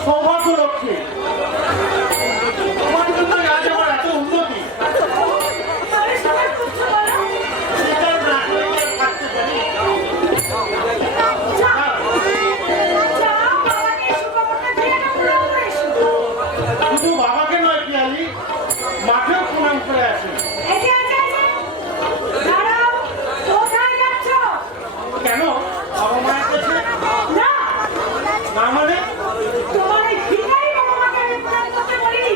সৌভাগ্য লক্ষ্মী, তোমার জন্য আজ আমার এত উন্নতি। তবে সবাই করছো বলো? এটা না করলে থাকতে পারি। যাও, বাবাকে শুভকামনা দিয়ে একটা প্রণাম করে এসো। শুধু বাবাকে নয় পিয়ালি, মাকেও প্রণাম করে আসেন। এই যে, দাঁড়াও, কোথায় যাচ্ছ? কেন বাবা মায়ের কাছে না, না মানে? তোমার এই ভিখারি বাবা-মাকে আমি প্রণাম করতে বলিনি।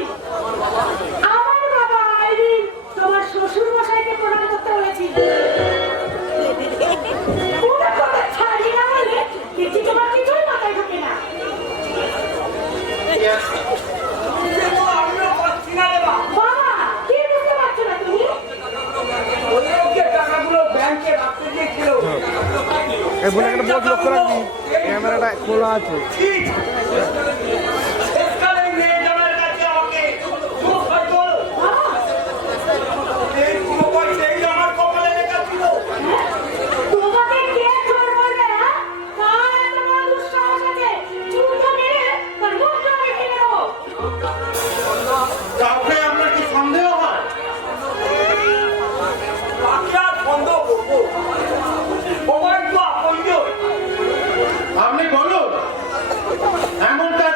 আমার বাবা আইরিন তোমার শ্বশুর মশাইকে প্রণাম করতে বলেছি। কোনো কথা ছাড়ি না বলে দেখছি তোমার কিছুই মাথায় ঢোকে না। আমিও পাচ্ছি না রে বা। বাবা, কি বুঝতে পারছো না তুমি? ওই লোককে টাকাগুলো ব্যাংকে রাখতে দিয়েছিল। ক্যামেরাটা খোলা আছে। ঠিক। শেষকালে মেয়ে জামাইয়ের কাছে আমাকে সুখবর বলো। এই পুরো পয়সাই আমার কপালে লেখা ছিল। তোমাকে কে চোর বলবে, হ্যাঁ? কার এত বড় দুঃসাহস আছে? চুলটা মেরে তার মুখটা আমি ভেঙে দেবো। কাউকে আপনার কি সন্দেহ হয়? বাকি আর বন্ধ করবো। সবাই তো আপন। আপনি বলুন, এমনটা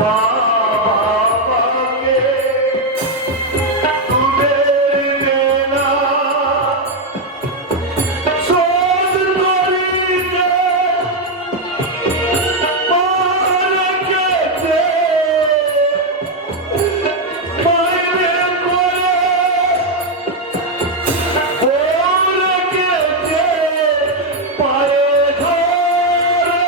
বাবাকে তুলে না শোধ করিতে পারকেতে পাইবে করে ওরকেতে পায়ে ধরে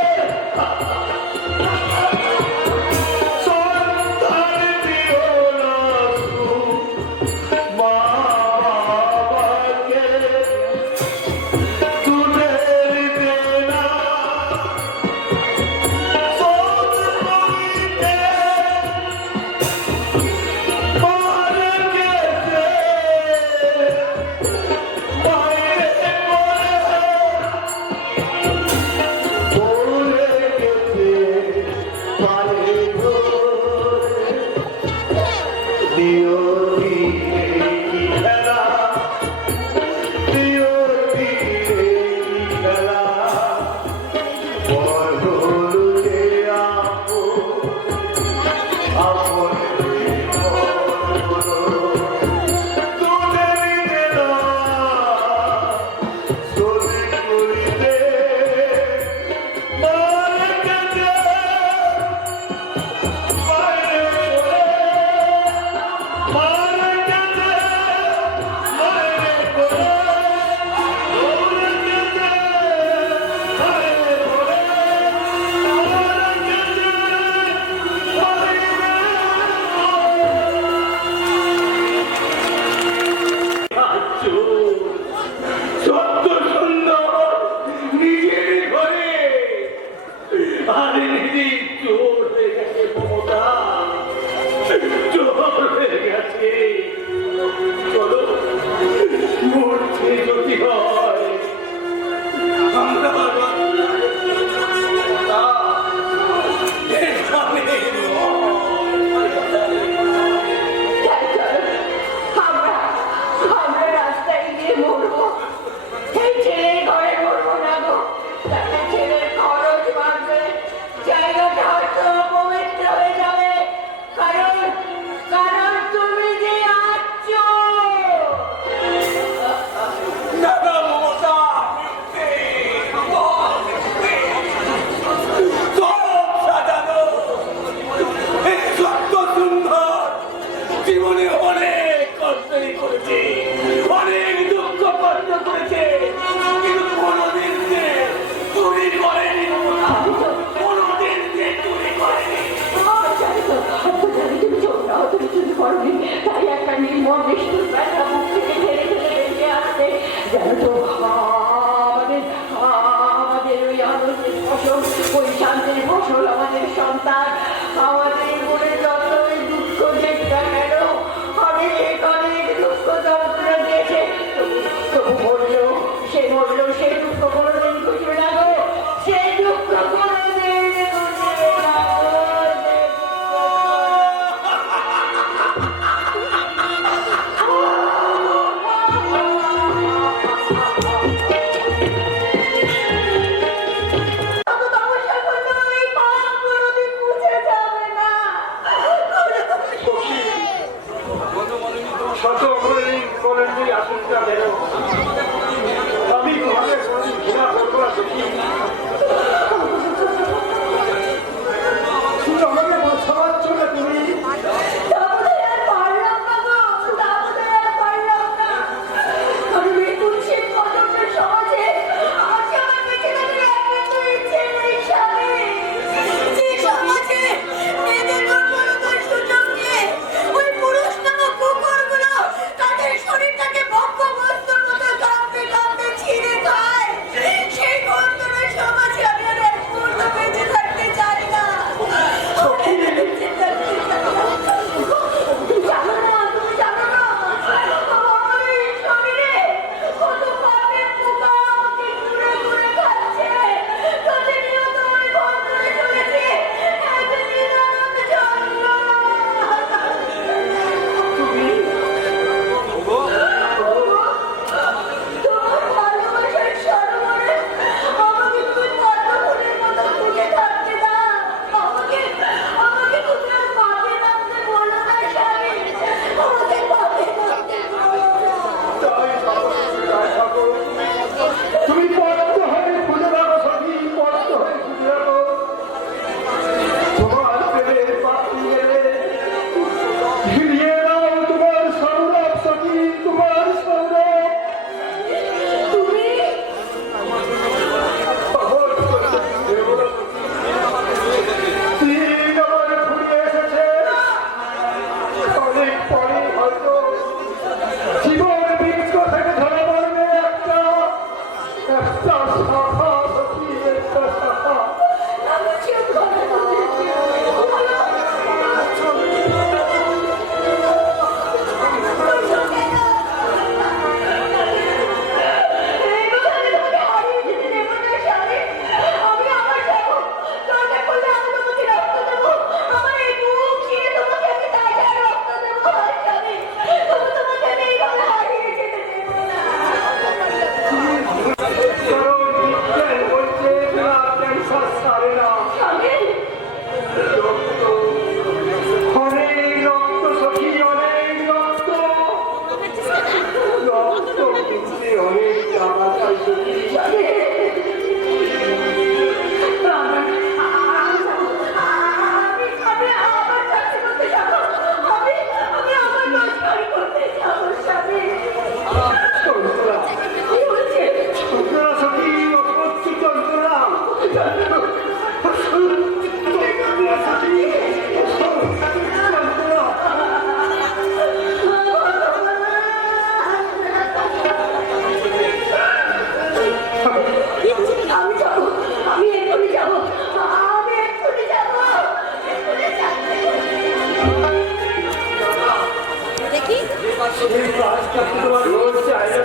এই কাজটা কি তোমার রোজ চাই না?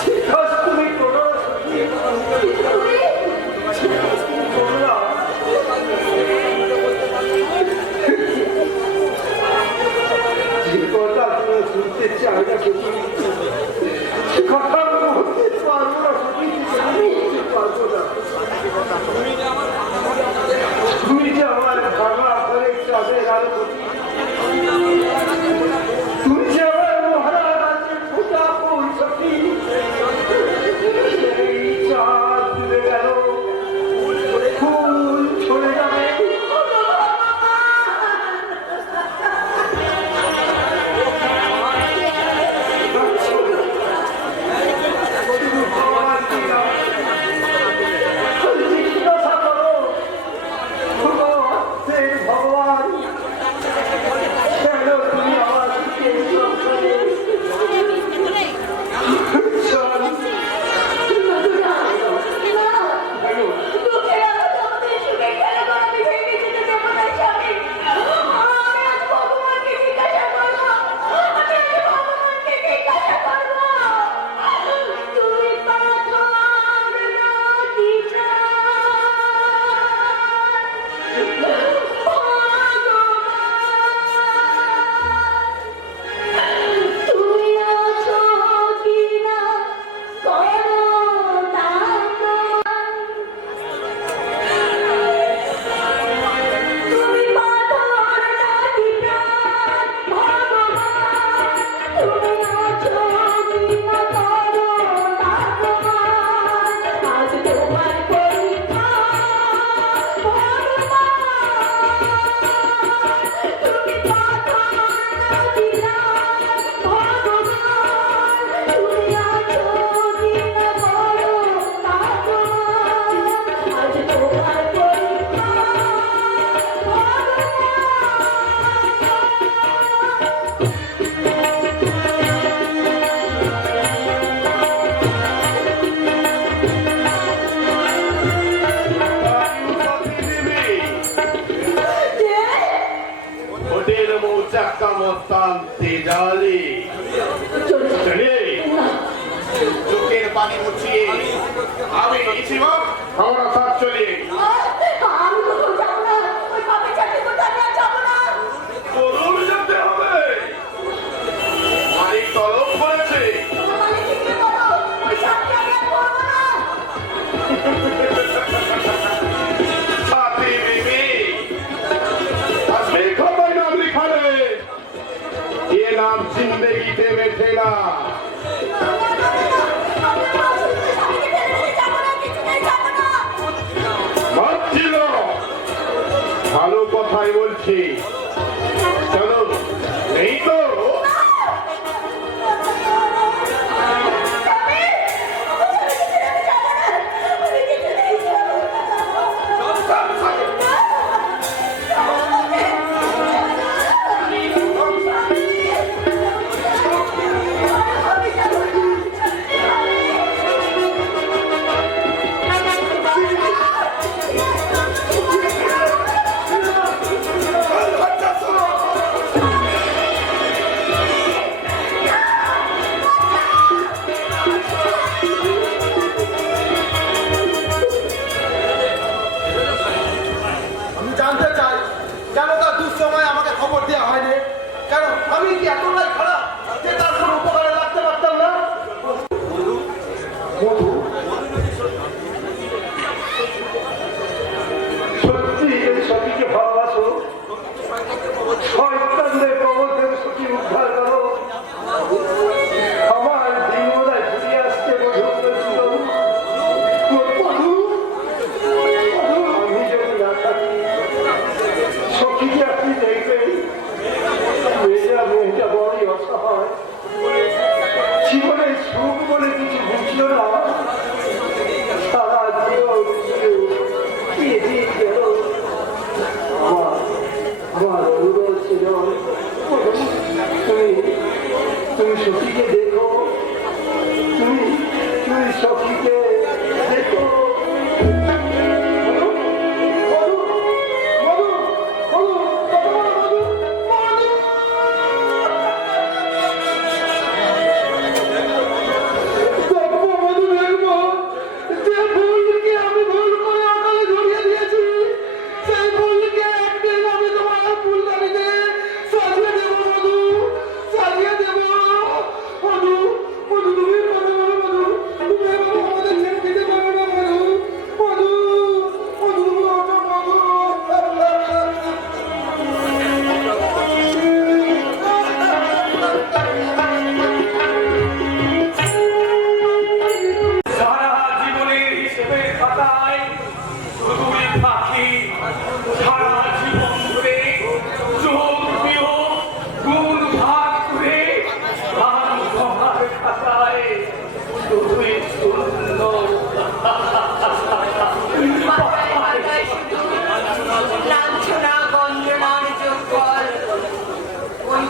সেই কাজ তুমি করো করো না। যে কথা তুমি শুনতে চাই না সত্যি, সে কথা আমি বলতে পারবো না সত্যি, আমি বলতে পারবো না। তুমি যে আমার ভাঙা ঘরে চাঁদের আলো সত্যি, তুমি যে আমার মহারাজের পূজা ফুল সত্যি, সেই চাঁদ ডুবে গেল, ফুল ছড়ে যাবে। ভগবান কেন তুমি আমার দিকে এরকম করে? চল, তোকে আমার সামনে সুখে খেলা করে আমি ভেঙে যেতে দেবো না স্বামী। আমি আজ ভগবানকে জিজ্ঞাসা করবো, আমি আজ ভগবানকে জিজ্ঞাসা করবো, তুমি পাথর নদী তুমি আছো কিনা করো দান, তুমি পাথর নদী প্রাণ ভগবান, তুমি আছো কিনা করো দান, আজ তোমার পরীক্ষা ভগবান, তুমি পাথর নদী প্রাণ ভগবান, তুমি আছো কিনা করো দান, আজ তোমার পরীক্ষা হোটেল মৌচাক্কা মস্তান তেজালি চলে চোখের পানি মুছিয়ে আমি শিবক আমরা সব চলে আমি কোথাও যাবো না, ওই বাপের চাকরি করতে আমি আর যাবো না। তরুণ যেতে হবে মালিক তলব করেছে তোমার মানে ঠিকই বলো, ওই চাকরি আমি আর করবো না। সাথী বিবি আসলে খবর নাম লিখা রে ये नाम जिंदगी से बैठेगा ভাবছিল ভালো কথাই বলছি চলো এই তো আমি জানতে চাই কেন তার দুঃসময় আমাকে খবর দেওয়া হয়নি? কেন আমি কি এতটাই খারাপ যে তার কোনো উপকারে লাগতে পারতাম না? মধু সত্যি এই সখীকে ভালোবাসো, শয়তানদের কবল থেকে সখী উদ্ধার করো। আমার দিনবেলায় ঘুরে আসতে বধূ বলেছিল, বধূ, আমি যদি না থাকি সখীকে আপনি দেখবেন, মেয়েটা বড়ই অসহায়, জীবনে সুখ বলে কিছু বুঝলো না, সারা জীবন কেঁদে গেল। আমার অনুরোধ ছিল, তুমি সখীকে দেখো, তুমি সখীকে দেখো।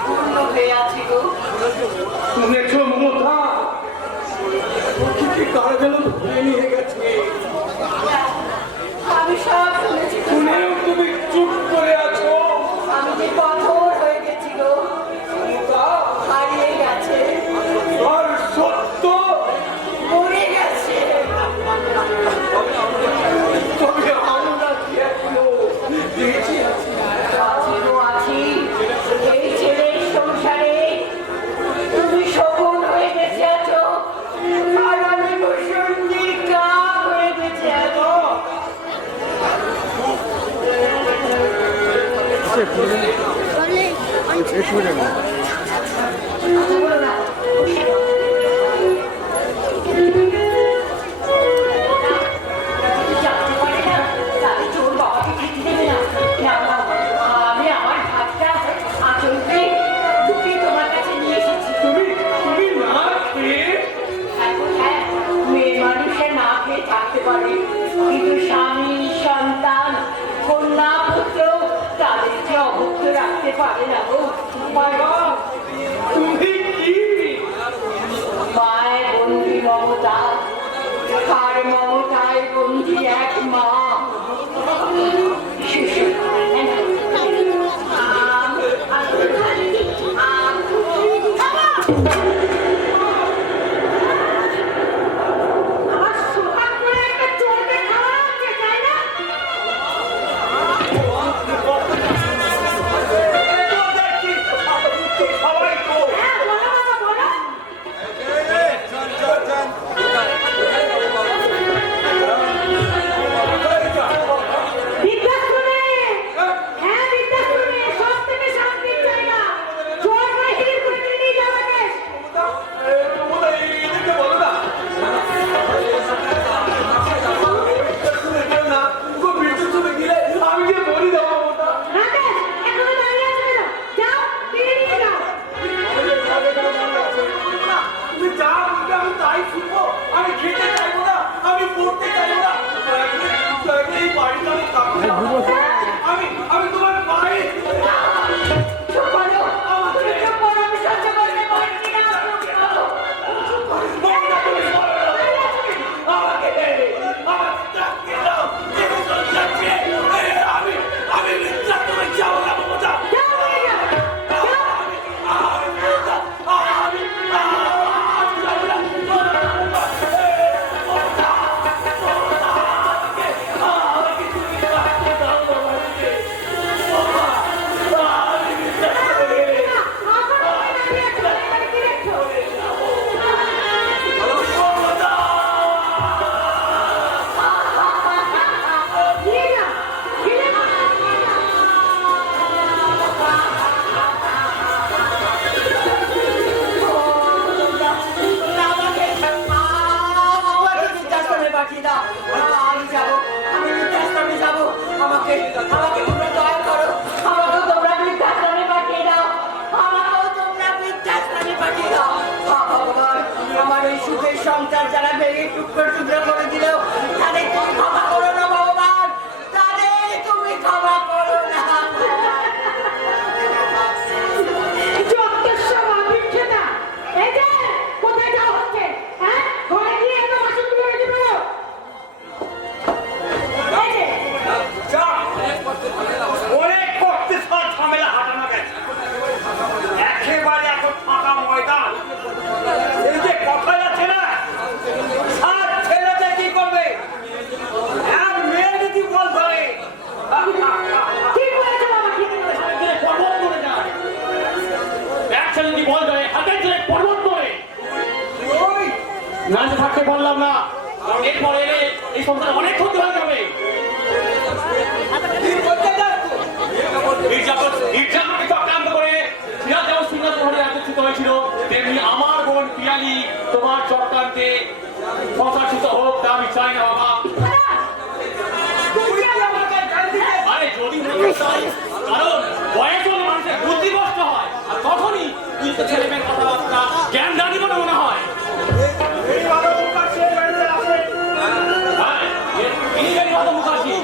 পূর্ণ হয়ে আছে গো। শুনেছো মমতা অতিথি কার যেন ধরে নিয়ে গেছে আমি সব শুনেছি গো। শুনেও তুমি চুপ করে আছো আমি যে কঠোর হয়ে গেছি গো, মমতা হারিয়ে গেছে, আর সত্য মরে গেছে। তবে আমরা কি এখনো বেঁচে আছি? আছি গো আছি, এই ছেলের সংসারে তুমি শকুন হয়ে বেঁচে আছো, আর আমি বসন্তীর কাক হয়ে বেঁচে আছো। জানতে পারে না, তাহলে তোর বাবাকে খেতে দেবে না। না, আমি আমার ভাতটা আচলতে লুকিয়ে তোমার কাছে নিয়ে এসেছি। তুমি না খেয়ে এখন হ্যাঁ, মেয়ে মানুষের না খেয়ে থাকতে পারে, কিন্তু স্বামী সন্তান কন্যা পুত্র তাদেরকে অভুক্ত রাখতে পারে না গো। তুমি কি মায়ের বন্ধি মমতা, কার মমতায় বন্ধি এক মা। সবাই তো মমতা এদিকে বলো না না গো বিদ্যুৎ তুমি গেলে আমি যে বলি দাও মমতা তুমি যা বলবে আমি তাই শুনবো আমি খেতে চাইবো না আমি পড়তে চাইবো না এই বাড়িটা আমি থাকবো না। আমি তোমার পায়ে মমতা তুমি বলো না। আমাকে ডাকতে দাও আমি মিথ্যা করে যাবো না মমতা সংসার যারা ভেঙে টুকরো টুকরো করে দিল, তাদের তুমি ক্ষমা করো না ভগবান, তাদের তুমি ক্ষমা করো না। অনেক করতে সব ঝামেলা হাঁটানো গেছে একেবারে এখন ফাঁকা ময়দান এই যে কথাই আছে না সাত ছেলেতে কি করবে আর মেয়ে যদি বল ধরে পর্বত করে যায় এক ছেলে যদি বল ধরে হাতের জোরে পর্বত করে ওই না থাকতে পারলাম না কারণ এরপরে এই সংসারে অনেক ক্ষতি হয়ে যাবে মির্জাপুরকে চক্রান্ত করে সিরাজ যেমন সিংহাসনে একত্রিত হয়েছিল তেমনি আমার বোন পিয়ালি তোমার চক্রান্তে প্রকাশিত হোক তা আমি চাই না বাবা। আরে যদি মনে চাই কারণ বয়স হলে মানুষের বুদ্ধি নষ্ট হয় আর তখনই কিন্তু ছেলে মেয়ের কথাবার্তা জ্ঞান দানি বলে মনে হয়। মুখার্জি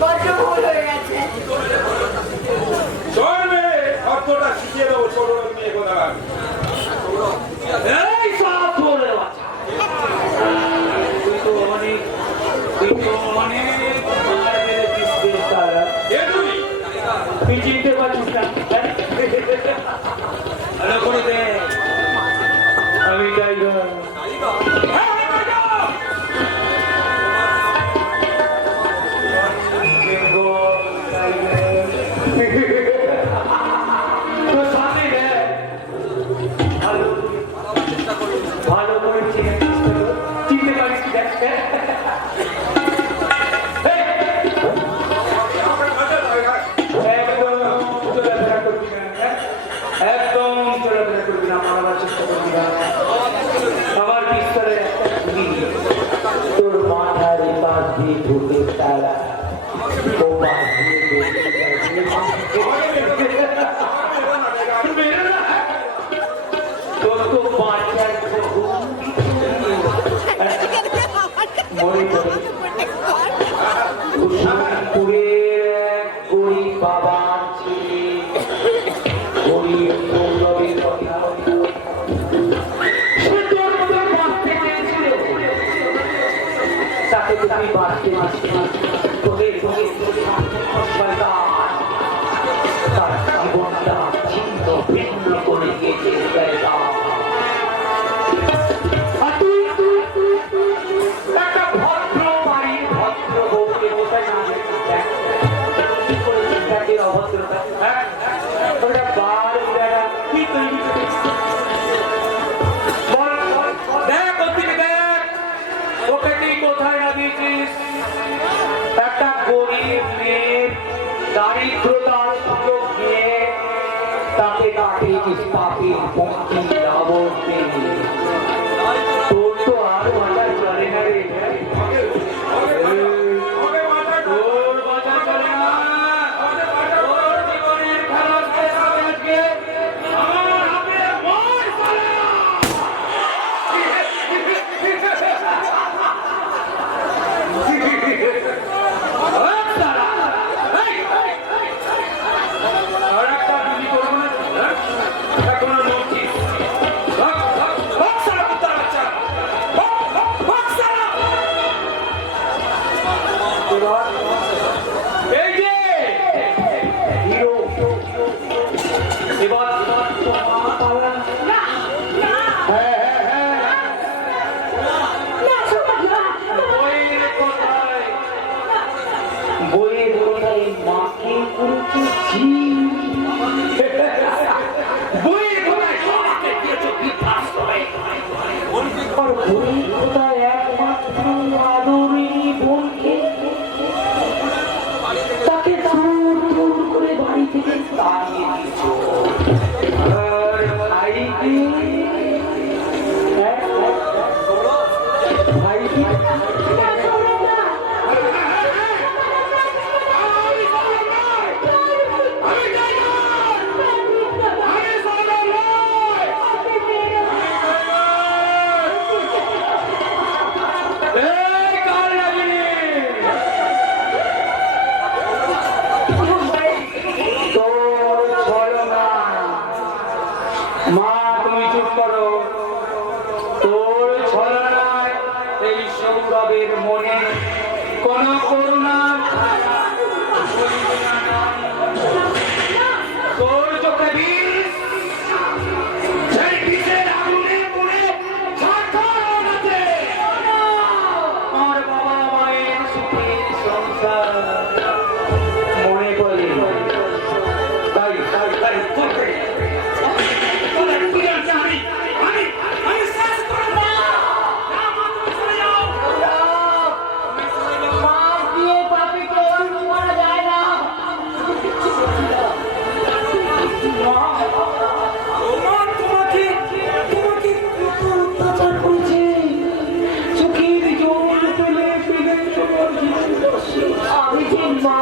বড্ড ভুল হয়ে গেছে। চলবে অর্থটা শিখিয়ে দেবো ছোট মেয়ে কথা এই সব বলে বাচ্চা তুই তো অনেক মার মেরেছিস তারা তুই চিনতে পারছিস না ভালো করে দেখ আমি টাইগার তোর সামনে দেখ ভালো করে চিনতে পারিস দেখ একদম চলাফেরা করবি না মারার চেষ্টা করবি না আমার পিস্তলে তোর মাথার পাশ দিয়ে ঢুকে তারা ও পাশ দিয়ে তোর তো বাচ্চার মরে পড়ে গরিব বাবা ছেলে গরিব গৌরবের কথা সে তোর মতো বাঁচতে চেয়েছিল তাকে তুমি বাঁচতে তোকে তার জীবনটা ছিন্ন ভিন্ন করে গেছে আর তুই একটা ভদ্র বাড়ি ভদ্র বউকে কোথায় না কি করে চিন্তাটির অভদ্রতা হ্যাঁ ওটা বার বেড়া কি তৈরি দেখ ওদিকে দেখ ওকে তুই কোথায় না দিয়েছিস একটা গরিব মেয়ের দারিদ্রতার সুযোগ নিয়ে তাকে কাটিয়েছিস পাখির পঙ্কি আবর্তে তোর তো আর মাথা চলে না রে তোর মাথা চলে না তোর জীবনের খারাপ আজকে আমার হাতে মার চলে না আর একটা দিদি করবো না এখনো নোটিস এই যে হিরো এবার বইয়ের কোথায় মাকে করেছি বইয়ের কোথায় সবাইকে দিয়েছে বিধ্বস্ত হয়ে আর বইয়ের কোথায় একমাত্র আদরিনী বোনকে তাকে দূর করে বাড়ি থেকে তাড়িয়ে দিয়েছ আর ভাইকে ভাইকে মা তুমি চুপ করো তোর ছলনায় এই সৌরভের মনে কোন করুণা তোর চোখে বিষ সেই বিষের আগুনে পুড়ে ছারখার হয়ে গেছে। আমার বাবা মায়ের সুখের সংসার মনে পড়ে তাই করতে আমি যে মা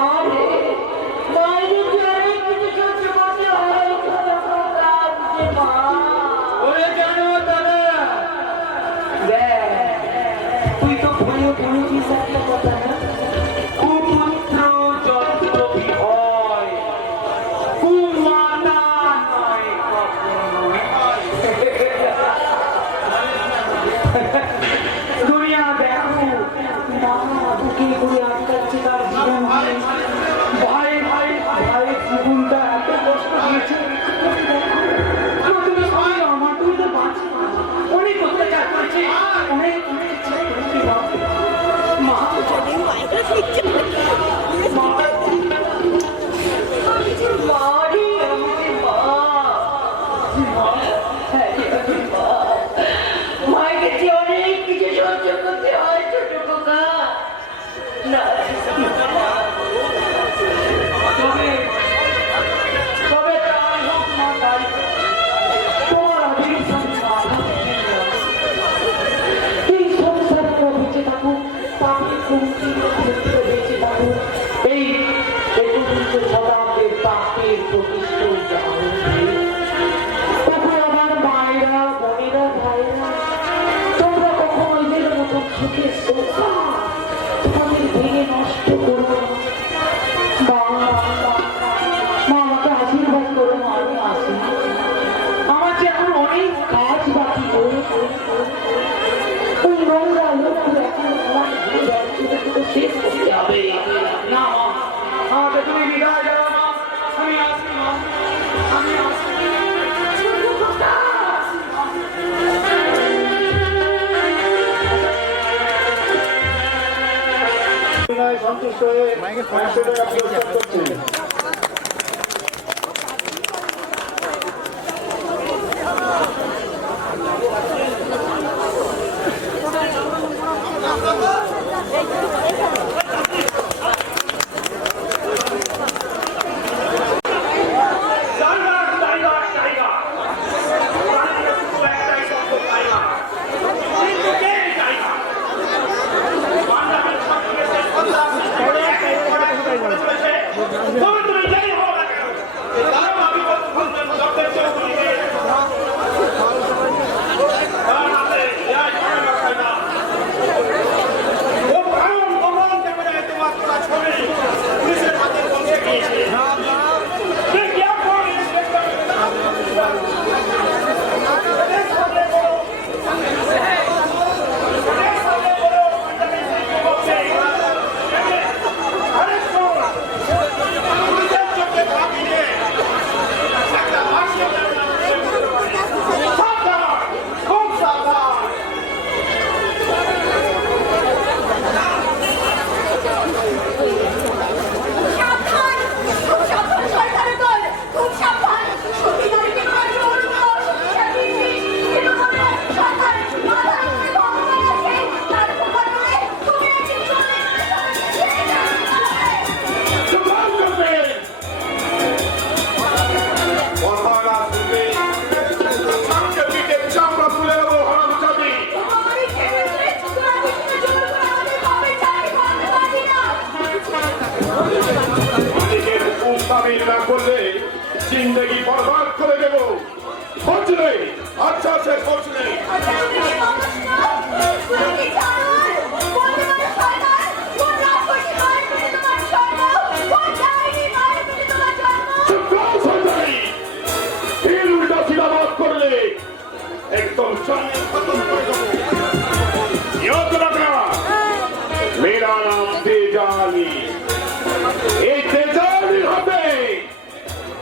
ভাই ভাই ভাই জীবনটা এত কষ্ট হয়েছে তুমি ভাই আমার তুমি তো বাঁচি অনেক অত্যাচার করেছে অনেক অনেক ইচ্ছা করেছে মা মারি আমাকে মা মায়ের কাছে অনেক কিছু সহ্য করতে হয় ছোট খোকা না তবে তাই হোক মা তাই তোমার অভিশাপ এই সংসারে বেঁচে থাকুক পাপি কুমতি বেঁচে থাকুক এই 21 শতাব্দীর পাপের প্রতিষ্ঠিত তখন আমার মায়েরা বোনেরা ভাইরা তোমরা কখনো এদের মতো সুখে সোখা তোমাদের ভেঙে নষ্ট করো না মা আমাকে আশীর্বাদ করো মা আমি আসি আমার যে এখন অনেক কাজ বাকি ওই নোংরা লোকগুলো এখন আমার শেষ করতে হবে না মা আমাকে তুমি বিদায় দাও মা আমি আসি মা আমি আসি সন্তুষ্ট হয়ে 500 টাকা পুরস্কার করছি। जिंदगी बर्बाद कर देव सोच नहीं अच्छा से सोच नहीं फिर उल्टा सीधा बात कर ले एकदम खत्म कर दो याद रखना मेरा नाम तेजाली तेजाली হবে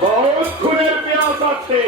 बहुत খুনের পেয়াস আছে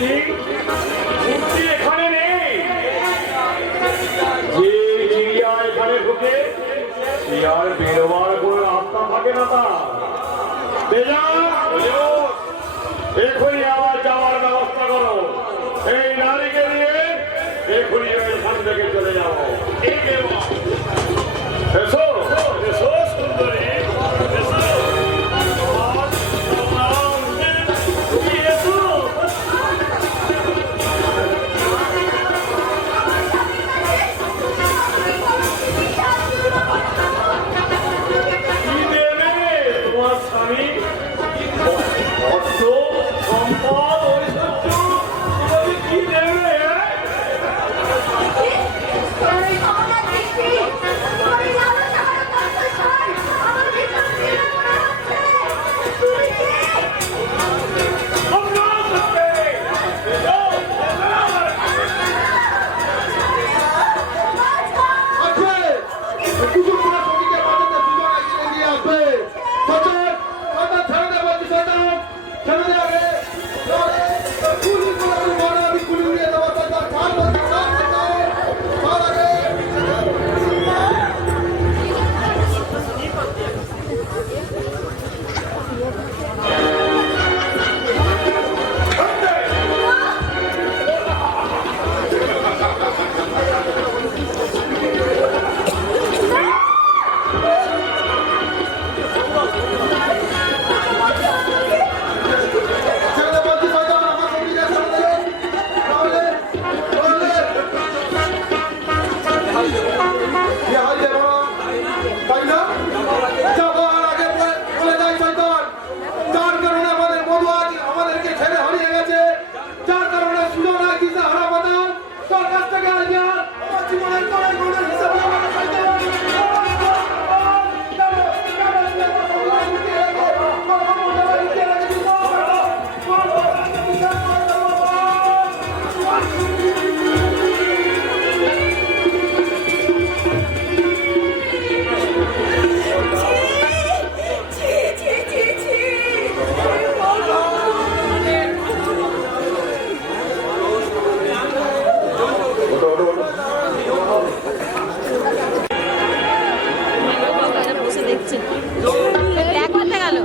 মূর্তি মূর্তি এখানে নেই। যে চিড়িয়া এখানে ঢুকে চিড়িয়ার বেরোবার কোনো রাস্তা থাকে না তা বেজা এখনই আবার যাওয়ার ব্যবস্থা করো। এই নারীকে নিয়ে এখনই এখান থেকে চলে যাবো। এসো এসো সুন্দরী এসো। এসো কি দেবে তোমার স্বামী? অর্থ সম্পদ ঐশ্বর্য তোমাকে কি দেবে? ব্যাগ করতে গেল।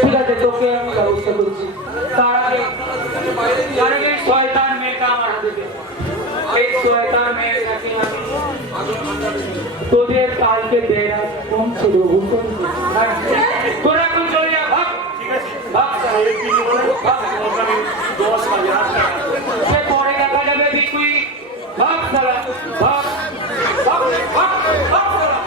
ঠিক আছে, তোকে আমি ব্যবস্থা করছি। তার আগে শয়তান মেয়েটা আমার হাতে দে। এই শয়তান মেয়েটাকে আমি তোদের কালকে দেয়া পৌঁছে দেবো। তোরা এখন চলে যা, ভাগ। ঠিক আছে, ভাগ। সে পরে দেখা যাবে বিকুই। ভাগ সারা, ভাগ ভাগ ভাগ ভাগ সারা।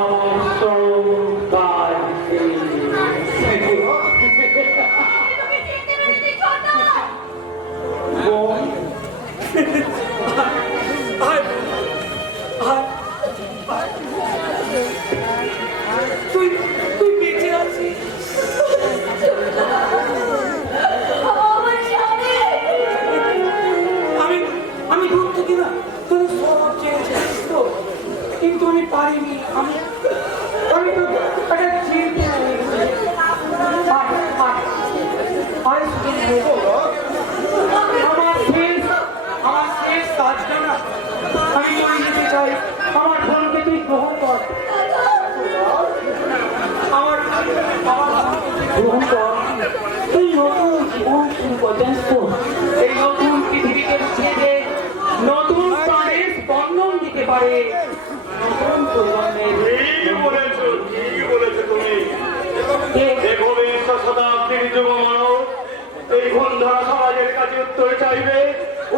আমার সন্তান ব্যস্ত এই নতুন পৃথিবীকে ছেড়ে নতুন প্রাণের স্পন্দন দিতে পারে নতুন প্রজন্মের ঠিকই বলেছো তুমি দেখো বিংশ শতাব্দীর যুব মানব এই বন্ধুরা সমাজের কাছে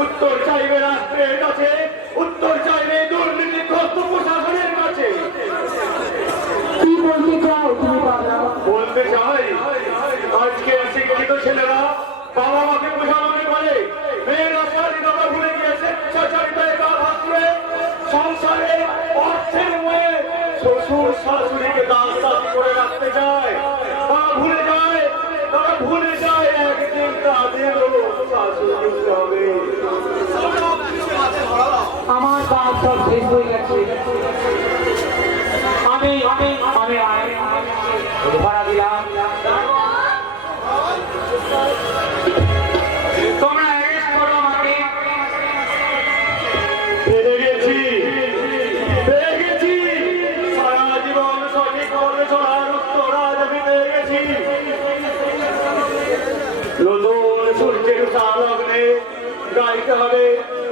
উত্তর চাইবে রাষ্ট্রের কাছে, উত্তর চাইবে দুর্নীতিগ্রস্ত প্রশাসনের কাছে। কি বলতে চাও তুমি বাবা? বলতে চাই আজকে শিক্ষিত ছেলেরা বাবা মাকে বোঝানোকে পারে, মেয়েরা স্বাধীনতা ভুলে গিয়ে স্বেচ্ছাচারিতায় গা ভাসবে, সংসারে অর্থের মুখে শ্বশুর শাশুড়িকে দাসদাসী করে রাখতে চায়। তারা ভুলে যায় একদিন তাদেরও শাশুড়ি হতে হবে। আমার কাজ সব শেষ হয়ে গেছে। আমি ভাড়া দিলাম, তোমরা অ্যারেস্ট করো আমাকে। পেয়ে গেছি সারা জীবন সঠিক ভাবে চলার উত্তর আজ আমি পেয়ে গেছি। নতুন সূর্যের লগ্নে গাইতে হবে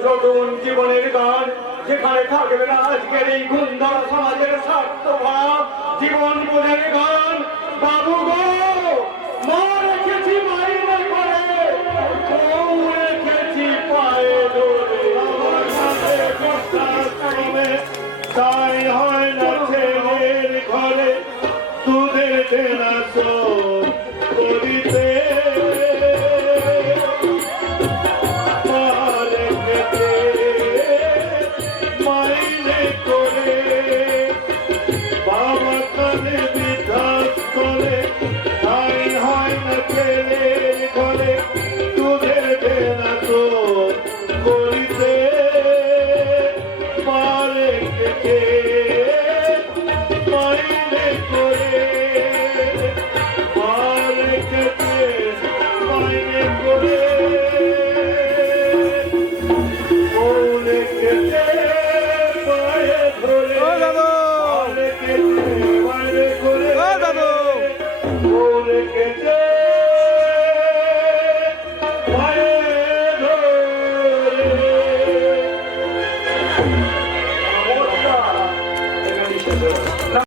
নতুন জীবনের গান, যেখানে থাকবে না আজকের এই গুন্ডা সমাজের স্বার্থভাব জীবন বোধের গান। বাবু গো মা